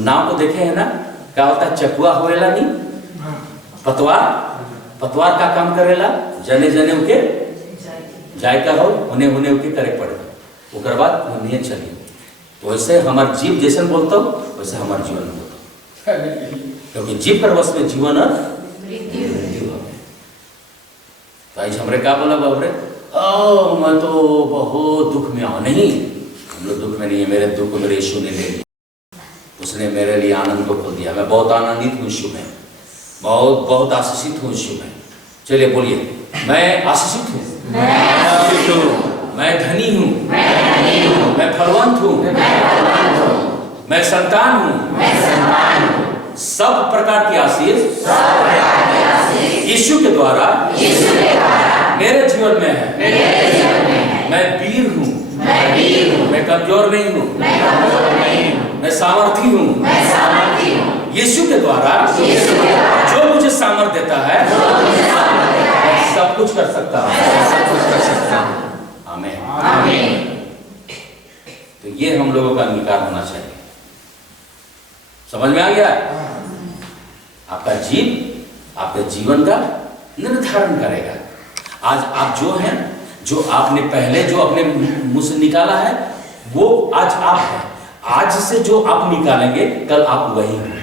नाव को देखे है ना, क्या होता है? चकुआ होएला नहीं, पतवार का काम करेला, जने जने उनके जायका हो, उन्हें उनके करे पड़ेगा, उसके बाद उन्हें चलिए। तो वैसे हमारे जीव जैसे बोलता हो वैसे हमारे जीवन में होता, क्योंकि जीव पर वश में जीवन और मृत्यु हो। तो आज हमरे क्या बोला बाबरे, मैं तो बहुत दुख में हूं। नहीं, हम लोग दुख में नहीं है। मेरे दुख को मेरे यीशु ने ले लिया, उसने मेरे लिए आनंद को खोल दिया। मैं बहुत आनंदित हूँ यीशु में, बहुत आशीषित हूँ यीशु में। चलिए बोलिए, मैं आशीषित हूँ, मैं धनी हूँ, मैं फलवंत हूँ, मैं संतान हूँ। सब प्रकार की आशीष यीशु के द्वारा मेरे जीवन में है। मैं वीर हूँ, मैं कमजोर नहीं हूँ, मैं सामर्थी हूँ। यीशु के द्वारा जो मुझे सामर्थ्य देता है, मैं सब कुछ कर सकता हूँ। आमीन। तो ये हम लोगों का अंगीकार होना चाहिए। समझ में आ गया? आपका जीव आपके जीवन का निर्धारण करेगा। आज आप जो हैं, जो आपने पहले जो अपने मुंह से निकाला है, वो आज आप हैं। आज से जो आप निकालेंगे, कल आप वही होंगे।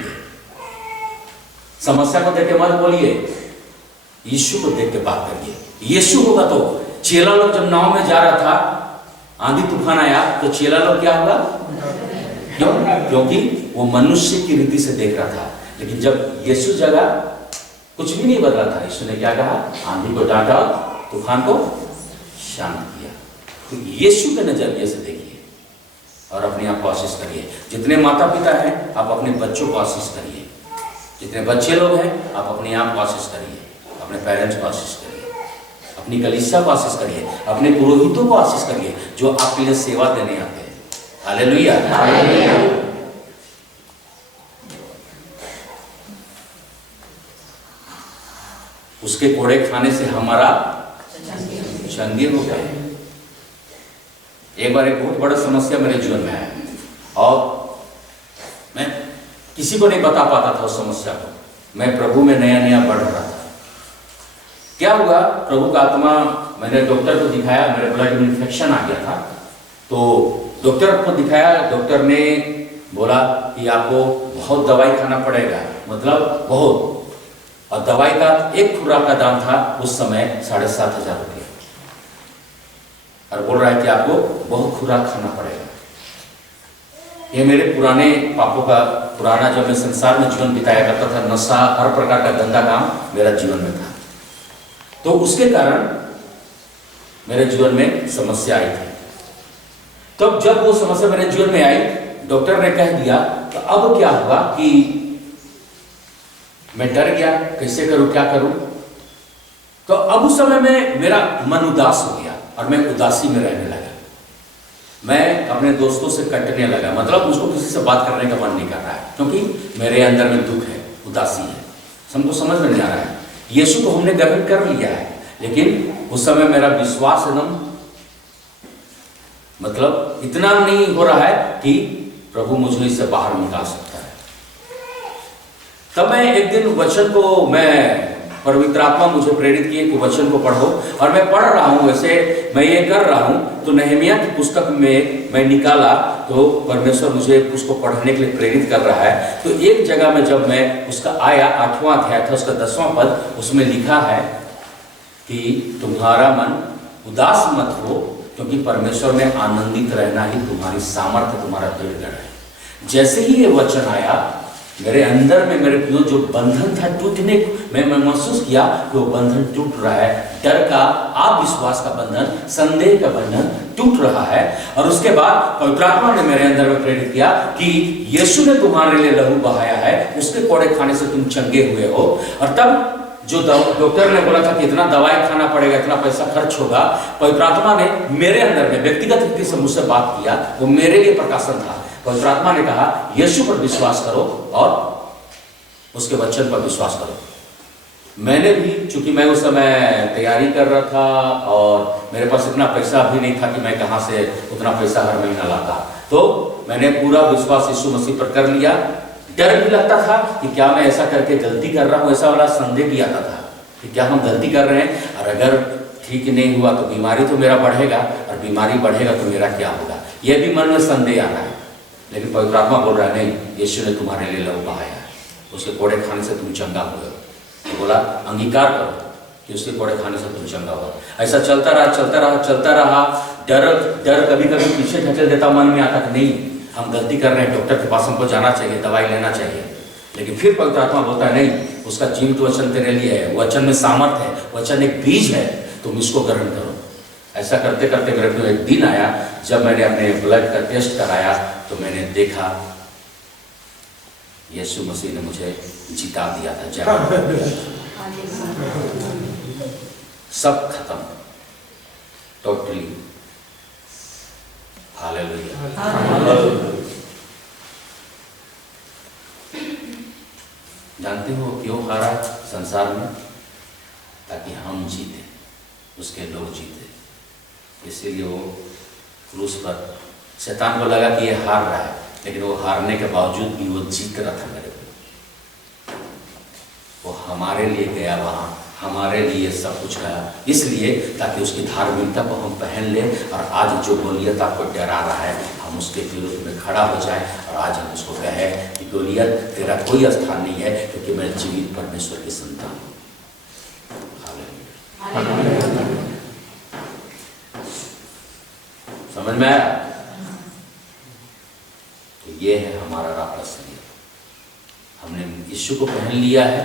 समस्या को देख के मत बोलिए, यीशु को देख के बात करिए। यीशु होगा तो चेला लोग जब नाव में जा रहा था, आंधी तूफान आया, तो चेला लोग क्या हुआ? क्यों? क्योंकि वो मनुष्य की रीति से देख रहा था। लेकिन जब यीशु जगह, कुछ भी नहीं बदला था। यीशु ने क्या कहा? आंधी को डांटा, तूफान को शांत किया। तो यीशु के नजरिए से देखिए और अपने आप को आशीष करिए। जितने माता पिता हैं आप अपने बच्चों को आशीष करिए, जितने बच्चे लोग हैं आप अपने आप को आशीष करिए, अपने पेरेंट्स को आशीष करिए, अपनी कलीसिया को आशीष करिए, अपने पुरोहितों को आशीष करिए जो आपके लिए सेवा देने आते हैं। हालेलुया। उसके कोड़े खाने से हमारा चंगे हो गए। एक बार एक बहुत बड़ा समस्या मेरे जीवन में आया और मैं किसी को नहीं बता पाता था उस समस्या को। मैं प्रभु में नया नया बढ़ रहा था। क्या हुआ, प्रभु का आत्मा, मैंने डॉक्टर को दिखाया, मेरे ब्लड में इन्फेक्शन आ गया था। तो डॉक्टर को दिखाया, डॉक्टर ने बोला कि आपको बहुत दवाई खाना पड़ेगा, मतलब बहुत। और दवाई का एक खुराक का दाम था उस समय 7,500 रुपये, और बोल रहा है कि आपको बहुत खुराक खाना पड़ेगा। ये मेरे पुराने पापों का, पुराना जब मैं संसार में जीवन बिताया करता था, नशा, हर प्रकार का गंदा काम मेरा जीवन में था, तो उसके कारण मेरे जीवन में समस्या आई थी। तब जब वो समस्या मेरे जीवन में आई, डॉक्टर ने कह दिया, तो अब क्या हुआ कि मैं डर गया, कैसे करूं, क्या करूं। तो अब उस समय में मेरा मन उदास हो गया और मैं उदासी में रहने लगा। मैं अपने दोस्तों से कटने लगा, मतलब मुझको किसी से बात करने का मन नहीं कर रहा है, क्योंकि मेरे अंदर में दुख है, उदासी है, हमको समझ में नहीं आ रहा है। यीशु को हमने ग्रहण कर लिया है, लेकिन उस समय मेरा विश्वास एकदम, मतलब इतना नहीं हो रहा है कि प्रभु मुझे इससे बाहर निकाल सकता है। तब मैं एक दिन वचन को, मैं पवित्र आत्मा मुझे प्रेरित किए कि वचन को पढ़ो, और मैं पढ़ रहा हूँ, वैसे मैं ये कर रहा हूँ। तो नहमिया की पुस्तक में मैं निकाला तो परमेश्वर मुझे उसको पढ़ने के लिए प्रेरित कर रहा है। तो एक जगह में जब मैं उसका आया, 8वां अध्याय था, उसका 10वां पद, उसमें लिखा है कि तुम्हारा मन उदास मत हो, क्योंकि परमेश्वर में आनंदित रहना ही तुम्हारी सामर्थ्य, तुम्हारा दृढ़ है। जैसे ही ये वचन आया मेरे अंदर में, मेरे जो बंधन था टूटने, मैं महसूस किया कि वो बंधन टूट रहा है। डर का, अविश्वास का बंधन, संदेह का बंधन टूट रहा है। और उसके बाद पवित्र आत्मा ने मेरे अंदर में प्रेरित किया कि यीशु ने तुम्हारे लिए लहू बहाया है, उसके कोड़े खाने से तुम चंगे हुए हो। और तब जो डॉक्टर ने बोला था कि इतना दवाई खाना पड़ेगा, इतना पैसा खर्च होगा, पवित्र आत्मा ने मेरे अंदर में व्यक्तिगत रीति से मुझसे बात किया। वो मेरे लिए प्रकाशन था। पवित्र आत्मा ने कहा यीशु पर विश्वास करो और उसके वचन पर विश्वास करो। मैंने भी, चूंकि मैं उस समय तैयारी कर रहा था और मेरे पास इतना पैसा भी नहीं था कि मैं कहां से उतना पैसा हर महीना लाता, तो मैंने पूरा विश्वास यीशु मसीह पर कर लिया। डर भी लगता था कि क्या मैं ऐसा करके गलती कर रहा हूं, ऐसा वाला संदेह भी आता था कि क्या हम गलती कर रहे हैं, और अगर ठीक नहीं हुआ तो बीमारी तो मेरा बढ़ेगा, और बीमारी बढ़ेगा तो मेरा क्या होगा, यह भी मन में संदेह आ रहा है। लेकिन पवित्र आत्मा बोल रहा है नहीं, यीशु ने तुम्हारे लिए लहू बहाया है, उसके कोड़े खाने से तुम चंगा हुए हो। तो बोला अंगीकार करो कि उसके कोड़े खाने से तुम चंगा हो। ऐसा चलता रहा, चलता रहा, चलता रहा। डर कभी कभी पीछे ढकेल देता, मन में आता कि नहीं हम गलती कर रहे हैं, डॉक्टर के पास हमको जाना चाहिए, दवाई लेना चाहिए। लेकिन फिर पवित्र आत्मा बोलता है नहीं, उसका जीवित वचन तेरे लिए है, वचन में सामर्थ है, वचन एक बीज है, तुम इसको ग्रहण करो। ऐसा करते करते मेरे को एक दिन आया जब मैंने अपने ब्लड का टेस्ट कराया, तो मैंने देखा यीशु मसीह ने मुझे जिता दिया था, सब खत्म, टोटली। हालेलुया। जानते हो क्यों हारा संसार में? ताकि हम जीते, उसके लोग जीते। इसीलिए वो क्रूस पर, शैतान को लगा कि ये हार रहा है, लेकिन वो हारने के बावजूद भी वो जीत रहा था मेरे को। वो हमारे लिए गया वहाँ, हमारे लिए सब कुछ गया, इसलिए ताकि उसकी धार्मिकता को हम पहन लें। और आज जो गोलियत आपको डरा रहा है, हम उसके विरुद्ध में खड़ा हो जाएं, और आज हम उसको कहें कि गोलियत तेरा कोई स्थान नहीं है, क्योंकि मैं जीवित परमेश्वर की संतान हूँ। समझ में आया? तो ये है हमारा रापसलियत। हमने यीशु को पहन लिया है,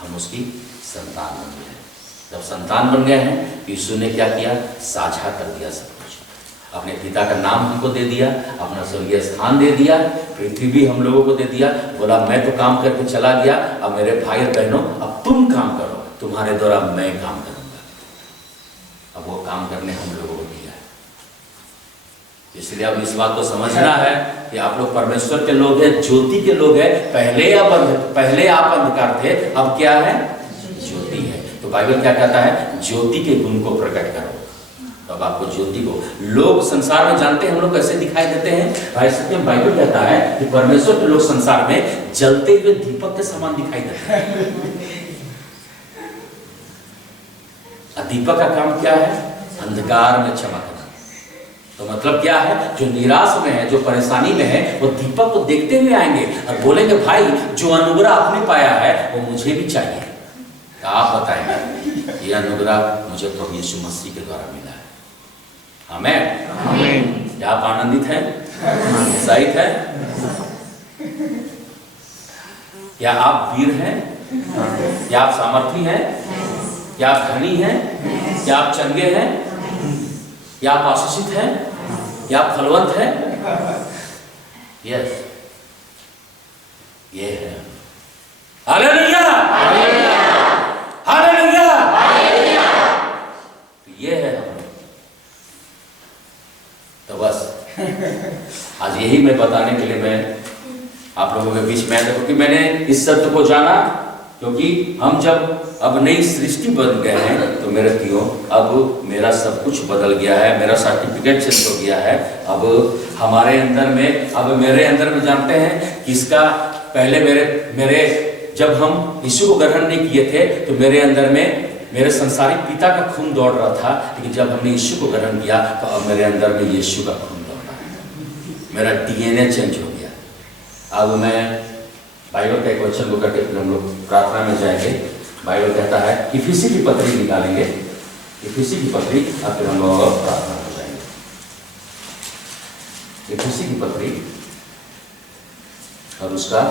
हम उसकी संतान बन गए। जब संतान बन गए हैं, यीशु ने क्या किया? साझा कर दिया सब कुछ। अपने पिता का नाम हमको दे दिया, अपना स्वर्गीय स्थान दे दिया, पृथ्वी भी हम लोगों को दे दिया। बोला मैं तो काम करके चला गया, अब मेरे भाई और बहनों अब तुम काम करो, तुम्हारे द्वारा मैं काम करूंगा। अब वो काम करने हम लोगों को दिया है। इसलिए अब इस बात को समझना है कि आप लोग परमेश्वर के लोग हैं, ज्योति के लोग हैं। पहले आप अंधकार थे, अब क्या है? ज्योति है। तो बाइबल क्या कहता है? ज्योति के गुण को प्रकट करो। तो अब आपको ज्योति को लोग संसार में जानते हैं हम लोग कैसे दिखाई देते हैं? भाई सत्यम बाइबल कहता है कि परमेश्वर के लोग संसार में जलते हुए दीपक के समान दिखाई देते हैं। दीपक का काम क्या है? अंधकार में चमकना। तो मतलब क्या है? जो निराश में है, जो परेशानी में है, वो दीपक को देखते हुए आएंगे और बोलेंगे भाई जो अनुग्रह आपने पाया है वो मुझे भी चाहिए। तो आप बताएंगे ये अनुग्रह मुझे प्रभु यीशु मसीह के द्वारा मिला है। आमेन। आमेन। क्या आप आनंदित हैं? उत्साहित हैं? क्या आप वीर हैं? क्या आप सामर्थी हैं? क्या आप धनी हैं? क्या आप चंगे हैं? क्या आप आशीषित हैं? क्या आप फलवंत हैं? यस, ये है। हालेलुया, हालेलुया, ये है हम। तो बस आज यही मैं बताने के लिए मैं आप लोगों के बीच में आया था, क्योंकि मैंने इस सत्य को जाना, क्योंकि हम जब अब नई सृष्टि बन गए हैं तो मेरे प्रियो अब मेरा सब कुछ बदल गया है, मेरा सर्टिफिकेट चेंज हो गया है। अब हमारे अंदर में, अब मेरे अंदर में जानते हैं किसका? पहले मेरे जब हम यीशु को ग्रहण नहीं किए थे तो मेरे अंदर में मेरे संसारिक पिता का खून दौड़ रहा था, लेकिन जब हमने यीशु को ग्रहण किया तो अब मेरे अंदर में यीशु का खून दौड़ रहा है। मेरा डीएनए चेंज हो गया। अब मैं बाइबल का एक वचन को करके फिर हम लोग प्रार्थना में जाएंगे। बाइबल कहता है, इफिसी की पत्री निकालेंगे, इफिसी की पत्री, और फिर हम लोग प्रार्थना में जाएंगे। इफिसी की पत्री और उसका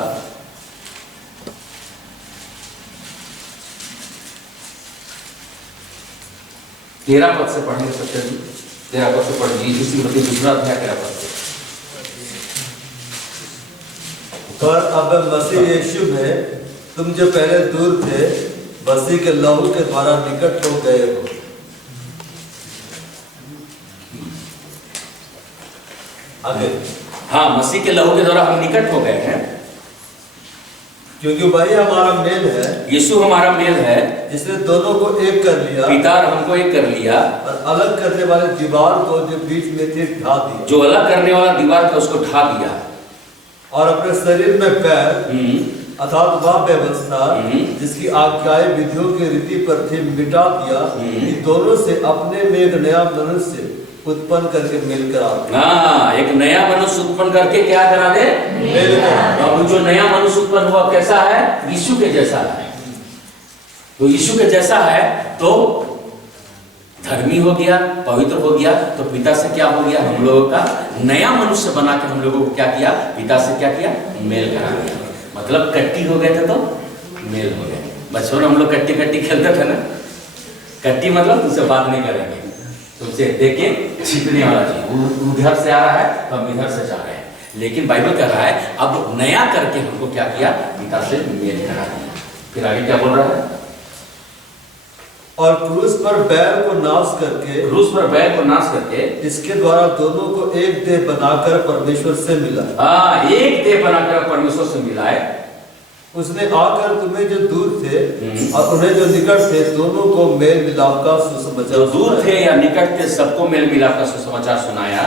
13 पद से पढ़ेंगे। सत्य 13 पद से पढ़ेंगे। इफिसी की पत्री दूसरा अध्याय 13 पद से। पर अब मसीह यीशु में तुम जो पहले दूर थे, मसीह के लहू के द्वारा निकट हो गए हो। आगे, हाँ, मसीह के लहू के द्वारा हम निकट हो गए हैं, क्योंकि वही हमारा मेल है। यीशु हमारा मेल है, जिसने दोनों को एक कर लिया, पिता और हमको एक कर लिया, और अलग करने वाले दीवार को जो बीच में थी ढा दिया। जो अलग करने वाला दीवार था उसको ढा दिया, और अपने शरीर में पैर अर्थात वह व्यवस्था जिसकी आज्ञाएं विधियों की रीति पर थी मिटा दिया। इन दोनों से अपने में एक नया मनुष्य उत्पन्न करके मेल करा दे। हाँ, एक नया मनुष्य उत्पन्न करके क्या करा दे? मेल करा। अब जो नया मनुष्य उत्पन्न हुआ कैसा है? यीशु के जैसा है। तो यीशु के जैसा है तो धर्मी हो गया, पवित्र हो गया। तो पिता से क्या हो गया? हम लोगों का नया मनुष्य बना के हम लोगों को क्या किया? पिता से क्या किया? मेल करा दिया। मतलब कट्टी हो गए थे तो मेल हो गए। बचपन में हम लोग कट्टी कट्टी खेलते थे ना। कट्टी मतलब तुमसे बात नहीं करेंगे, तुमसे देखे छिपने वाला चीज, उधर से आ रहा है तो हम इधर से जा रहे हैं। लेकिन बाइबल कह रहा है अब नया करके हमको क्या किया? पिता से मेल करा दिया। फिर आगे क्या बोल रहा है? और क्रूस पर बैर को नाश करके, क्रूस पर बैर को नाश करके, इसके द्वारा दोनों को एक देह बनाकर परमेश्वर से मिला। हाँ, एक देह बनाकर परमेश्वर से मिला है। उसने आकर तुम्हें जो दूर थे और उन्हें जो निकट थे दोनों को मेल मिलाप का सुसमाचार, जो दूर थे या निकट थे सबको मेल मिलाप का सुसमाचार सुनाया।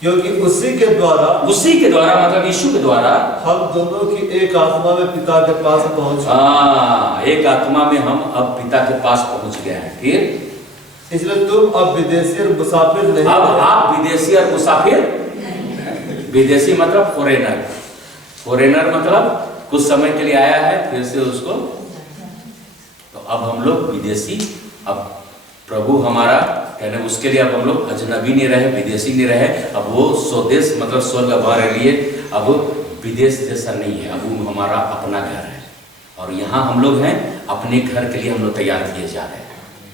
क्योंकि उसी के द्वारा मतलब यीशु के द्वारा हम दोनों की एक आत्मा में पिता के पास पहुंच। हाँ, एक आत्मा में हम अब पिता के पास पहुंच गए हैं। फिर इसलिए तुम अब विदेशी और मुसाफिर नहीं। अब आप विदेशी और मुसाफिर, विदेशी मतलब फॉरेनर, फॉरेनर मतलब कुछ समय के लिए आया है फिर से उसको। तो अब हम लोग विदेशी, अब प्रभु हमारा कहने उसके लिए अब हम लोग अजनबी नहीं रहे, विदेशी नहीं रहे। अब वो स्वदेश मतलब स्वर्ग हमारे लिए अब विदेश जैसा नहीं है, अब वो हमारा अपना घर है। और यहाँ हम लोग हैं, अपने घर के लिए हम लोग तैयार किए जा रहे हैं।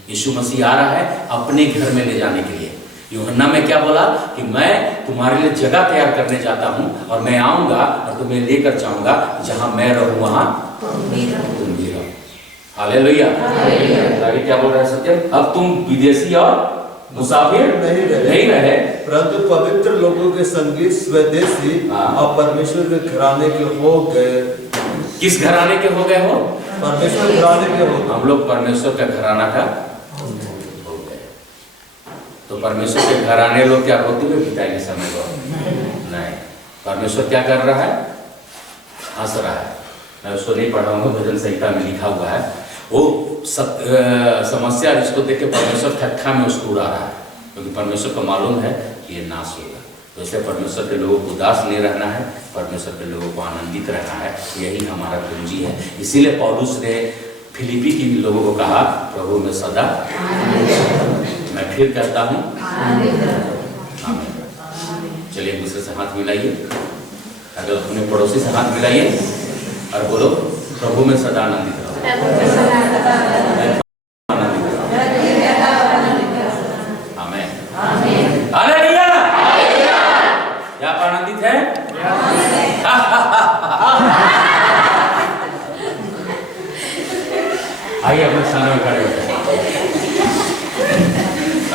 यीशु मसीह आ रहा है अपने घर में ले जाने के लिए। यूहन्ना में क्या बोला कि मैं तुम्हारे लिए जगह तैयार करने जाता हूं और मैं आऊंगा और तुम्हें लेकर जाऊंगा, जहां मैं रहूं वहां तुम भी रहो। हालेलुया। आगे क्या बोल रहा है सत्यम? अब तुम विदेशी और मुसाफिर नहीं रहे, परंतु पवित्र लोगों के संगी, स्वदेशी और परमेश्वर के घराने के हो गए। किस घराने के हो गए हो? परमेश्वर घराने के हो। हम लोग परमेश्वर का घराना का हो गए। तो परमेश्वर के घराने लोग क्या होते हुए बिताएंगे समय को? नहीं। परमेश्वर क्या कर रहा है? हंस रहा है। मैं उसको नहीं पढ़ाऊंगा, भजन संहिता में लिखा हुआ है। वो सब समस्या जिसको देख के परमेश्वर ठट्ठा में उसको उड़ा रहा है, क्योंकि परमेश्वर को मालूम है कि ये नाश होगा। तो इसलिए परमेश्वर के लोगों को उदास नहीं रहना है, परमेश्वर के लोगों को आनंदित रहना है। यही हमारा कुंजी है। इसीलिए पौलुस ने फिलिपी के लोगों को कहा, प्रभु में सदा, मैं फिर कहता हूँ, चलिए एक दूसरे से हाथ मिलाइए, अगर अपने पड़ोसी से हाथ मिलाइए और बोलो, प्रभु में सदा आनंदित रहो। आमीन। हालेलुया। क्या आप आनंदित हैं? आइए अपने स्थान में खड़े हो,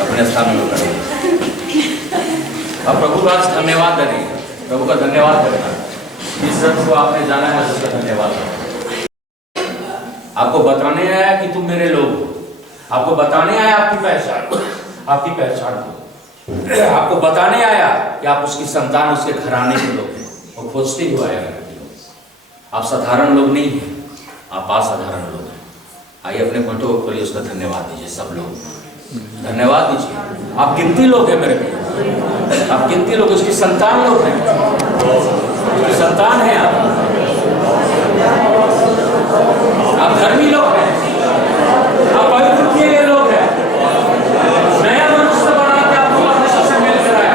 अपने स्थान में खड़े हो। अब प्रभु का धन्यवाद करें, प्रभु का धन्यवाद करना। जिस शब्द को आपने जाना है उसका धन्यवाद करना। आपको बताने आया कि तुम मेरे लोग हो, आपको बताने आया आपकी पहचान को, आपको बताने आया कि आप उसकी संतान, उसके घराने के लोग हैं। वो खोजते हुए आया करते हो। आप साधारण लोग नहीं हैं, आप असाधारण लोग हैं। आइए अपने घंटों को खोलिए, उसका धन्यवाद दीजिए। सब लोग धन्यवाद दीजिए। आप गिनती लोग हैं मेरे भाई, आप गिनती लोग, उसकी संतान लोग हैं, उसकी संतान है आप धर्मी लोग हैं, आप पवित्र किए गए लोग हैं। नया मनुष्य बना के आपको परमेश्वर से मिल कर आया।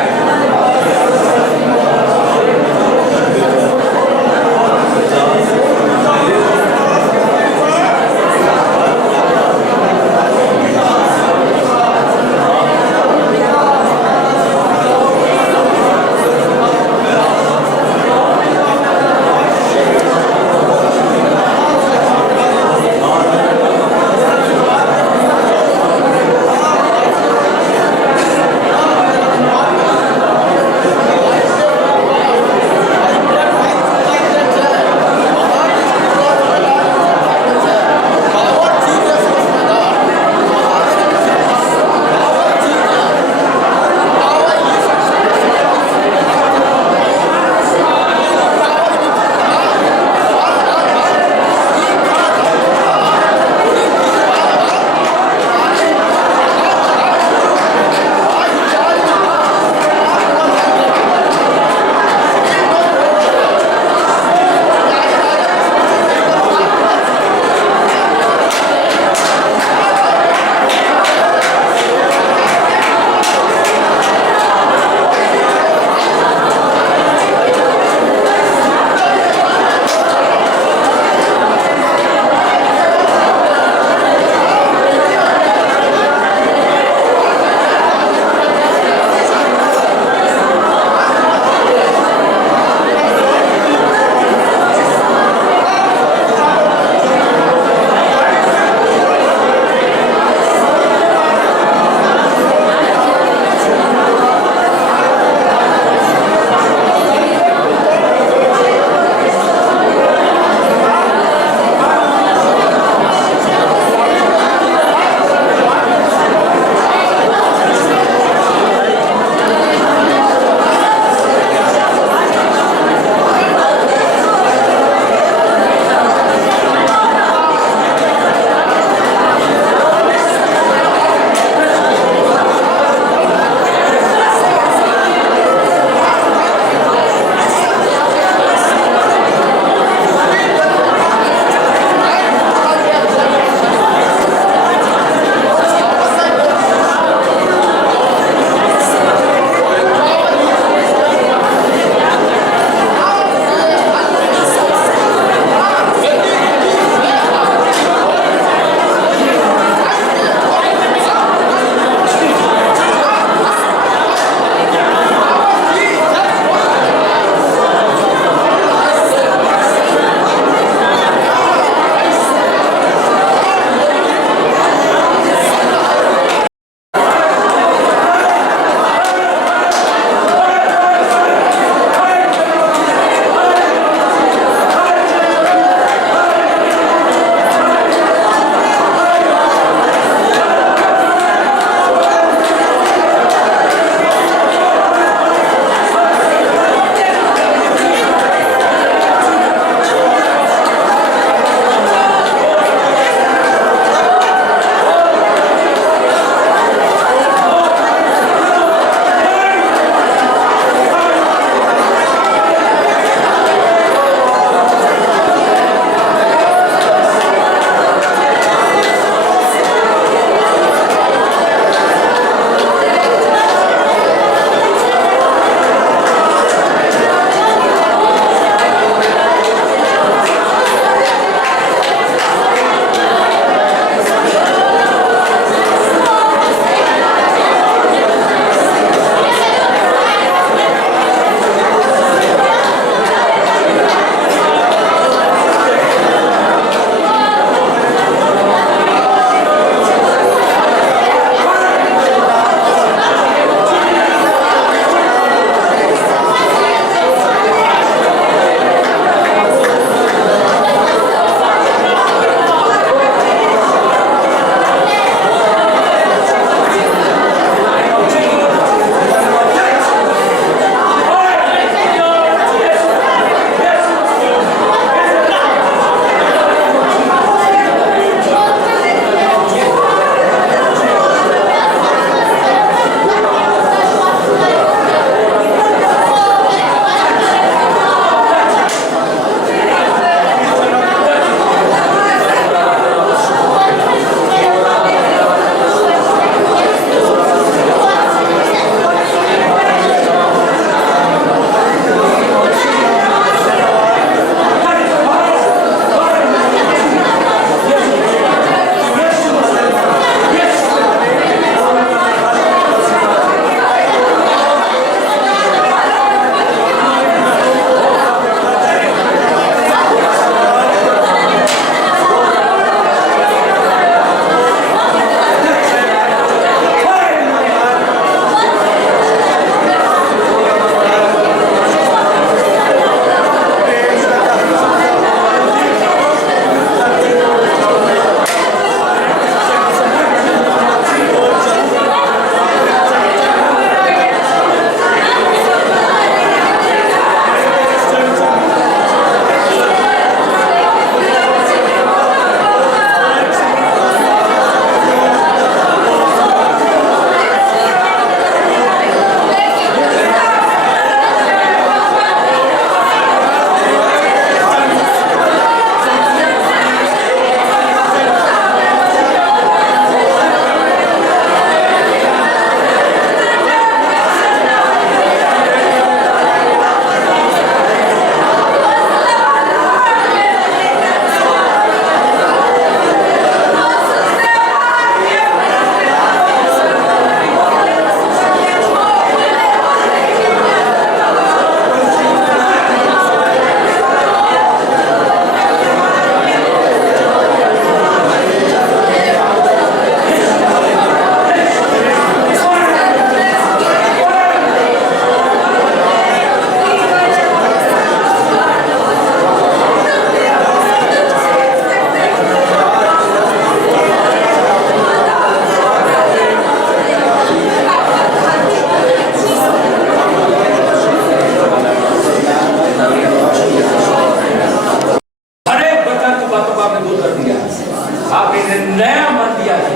आपने नया मन दिया है,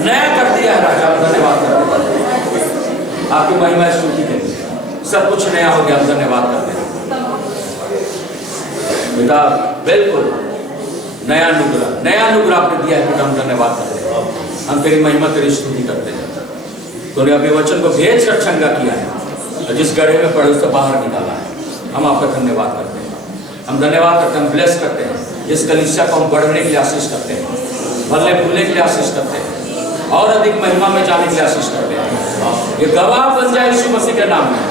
नया कर दिया है राजा, धन्यवाद करते हैं। आपकी महिमा स्तुति के लिए सब कुछ नया हो गया, हम धन्यवाद करते हैं बेटा। बिल्कुल नया अनुग्रह आपने दिया है बेटा, हम धन्यवाद करते हैं। हम तेरी महिमा तेरी स्तुति करते हैं। तूने अपने वचन को भेज कर चंगा किया है और जिस गड्ढे में पड़े उससे बाहर निकाला है। हम आपका धन्यवाद करते हैं, हम धन्यवाद करते हैं, हम ब्लेस करते हैं। इस कलीसिया को हम बढ़ने के लिए आशीष करते हैं, फलने फूलने के लिए आशीष करते हैं, और अधिक महिमा में जाने के लिए आशीष करते हैं। ये गवाह बन जाए यीशु मसीह के नाम में,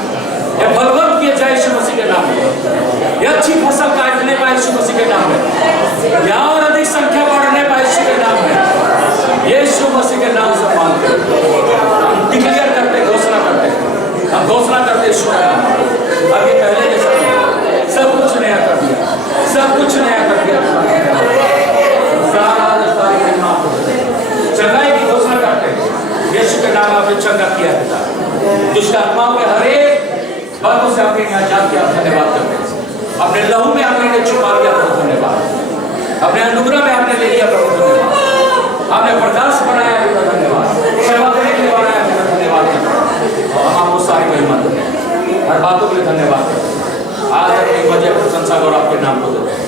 ये फलवत किया जाए यीशु मसीह के नाम में, ये अच्छी फसल काटने पाए यीशु मसीह के नाम में, या और अधिक संख्या बढ़ने पाए यीशु के नाम में, यीशु मसीह के नाम से मांगते हैं। हम डिक्लेयर करते, घोषणा करते हैं, हम घोषणा करते यीशु के नाम में। अभी पहले जैसा सब कुछ नया कर दिया, सब कुछ नया कर दिया। चंगाई की घोषणा करते हैं, यीशु के नाम आपने चंगा किया है। दुष्ट आत्माओं के हर एक बातों से आपने आजाद किया, धन्यवाद करते हैं। अपने लहू में आपने छुपा लिया, बहुत धन्यवाद। अपने अनुग्रह में आपने ले लिया, बहुत धन्यवाद। आपने प्रकाश बनाया, बहुत धन्यवाद। सेवा करने के लिए बनाया, बहुत धन्यवाद। और हम आपको सारी महिमा देते हैं, हर बातों के लिए धन्यवाद करते हैं। आज अपनी वजह प्रशंसा और आपके नाम को देते हैं,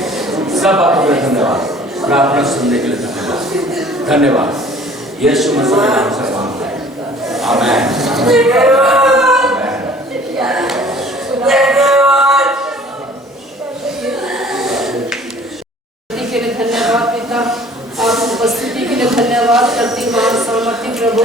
सब बातों के लिए धन्यवाद। प्रार्थना सुनने के लिए धन्यवाद, धन्यवाद। यीशु मसीह के नाम से मांगते हैं, आमीन। के लिए धन्यवाद पिता, आप उपस्थिति के लिए धन्यवाद करती हूँ। सामर्थ्य प्रभु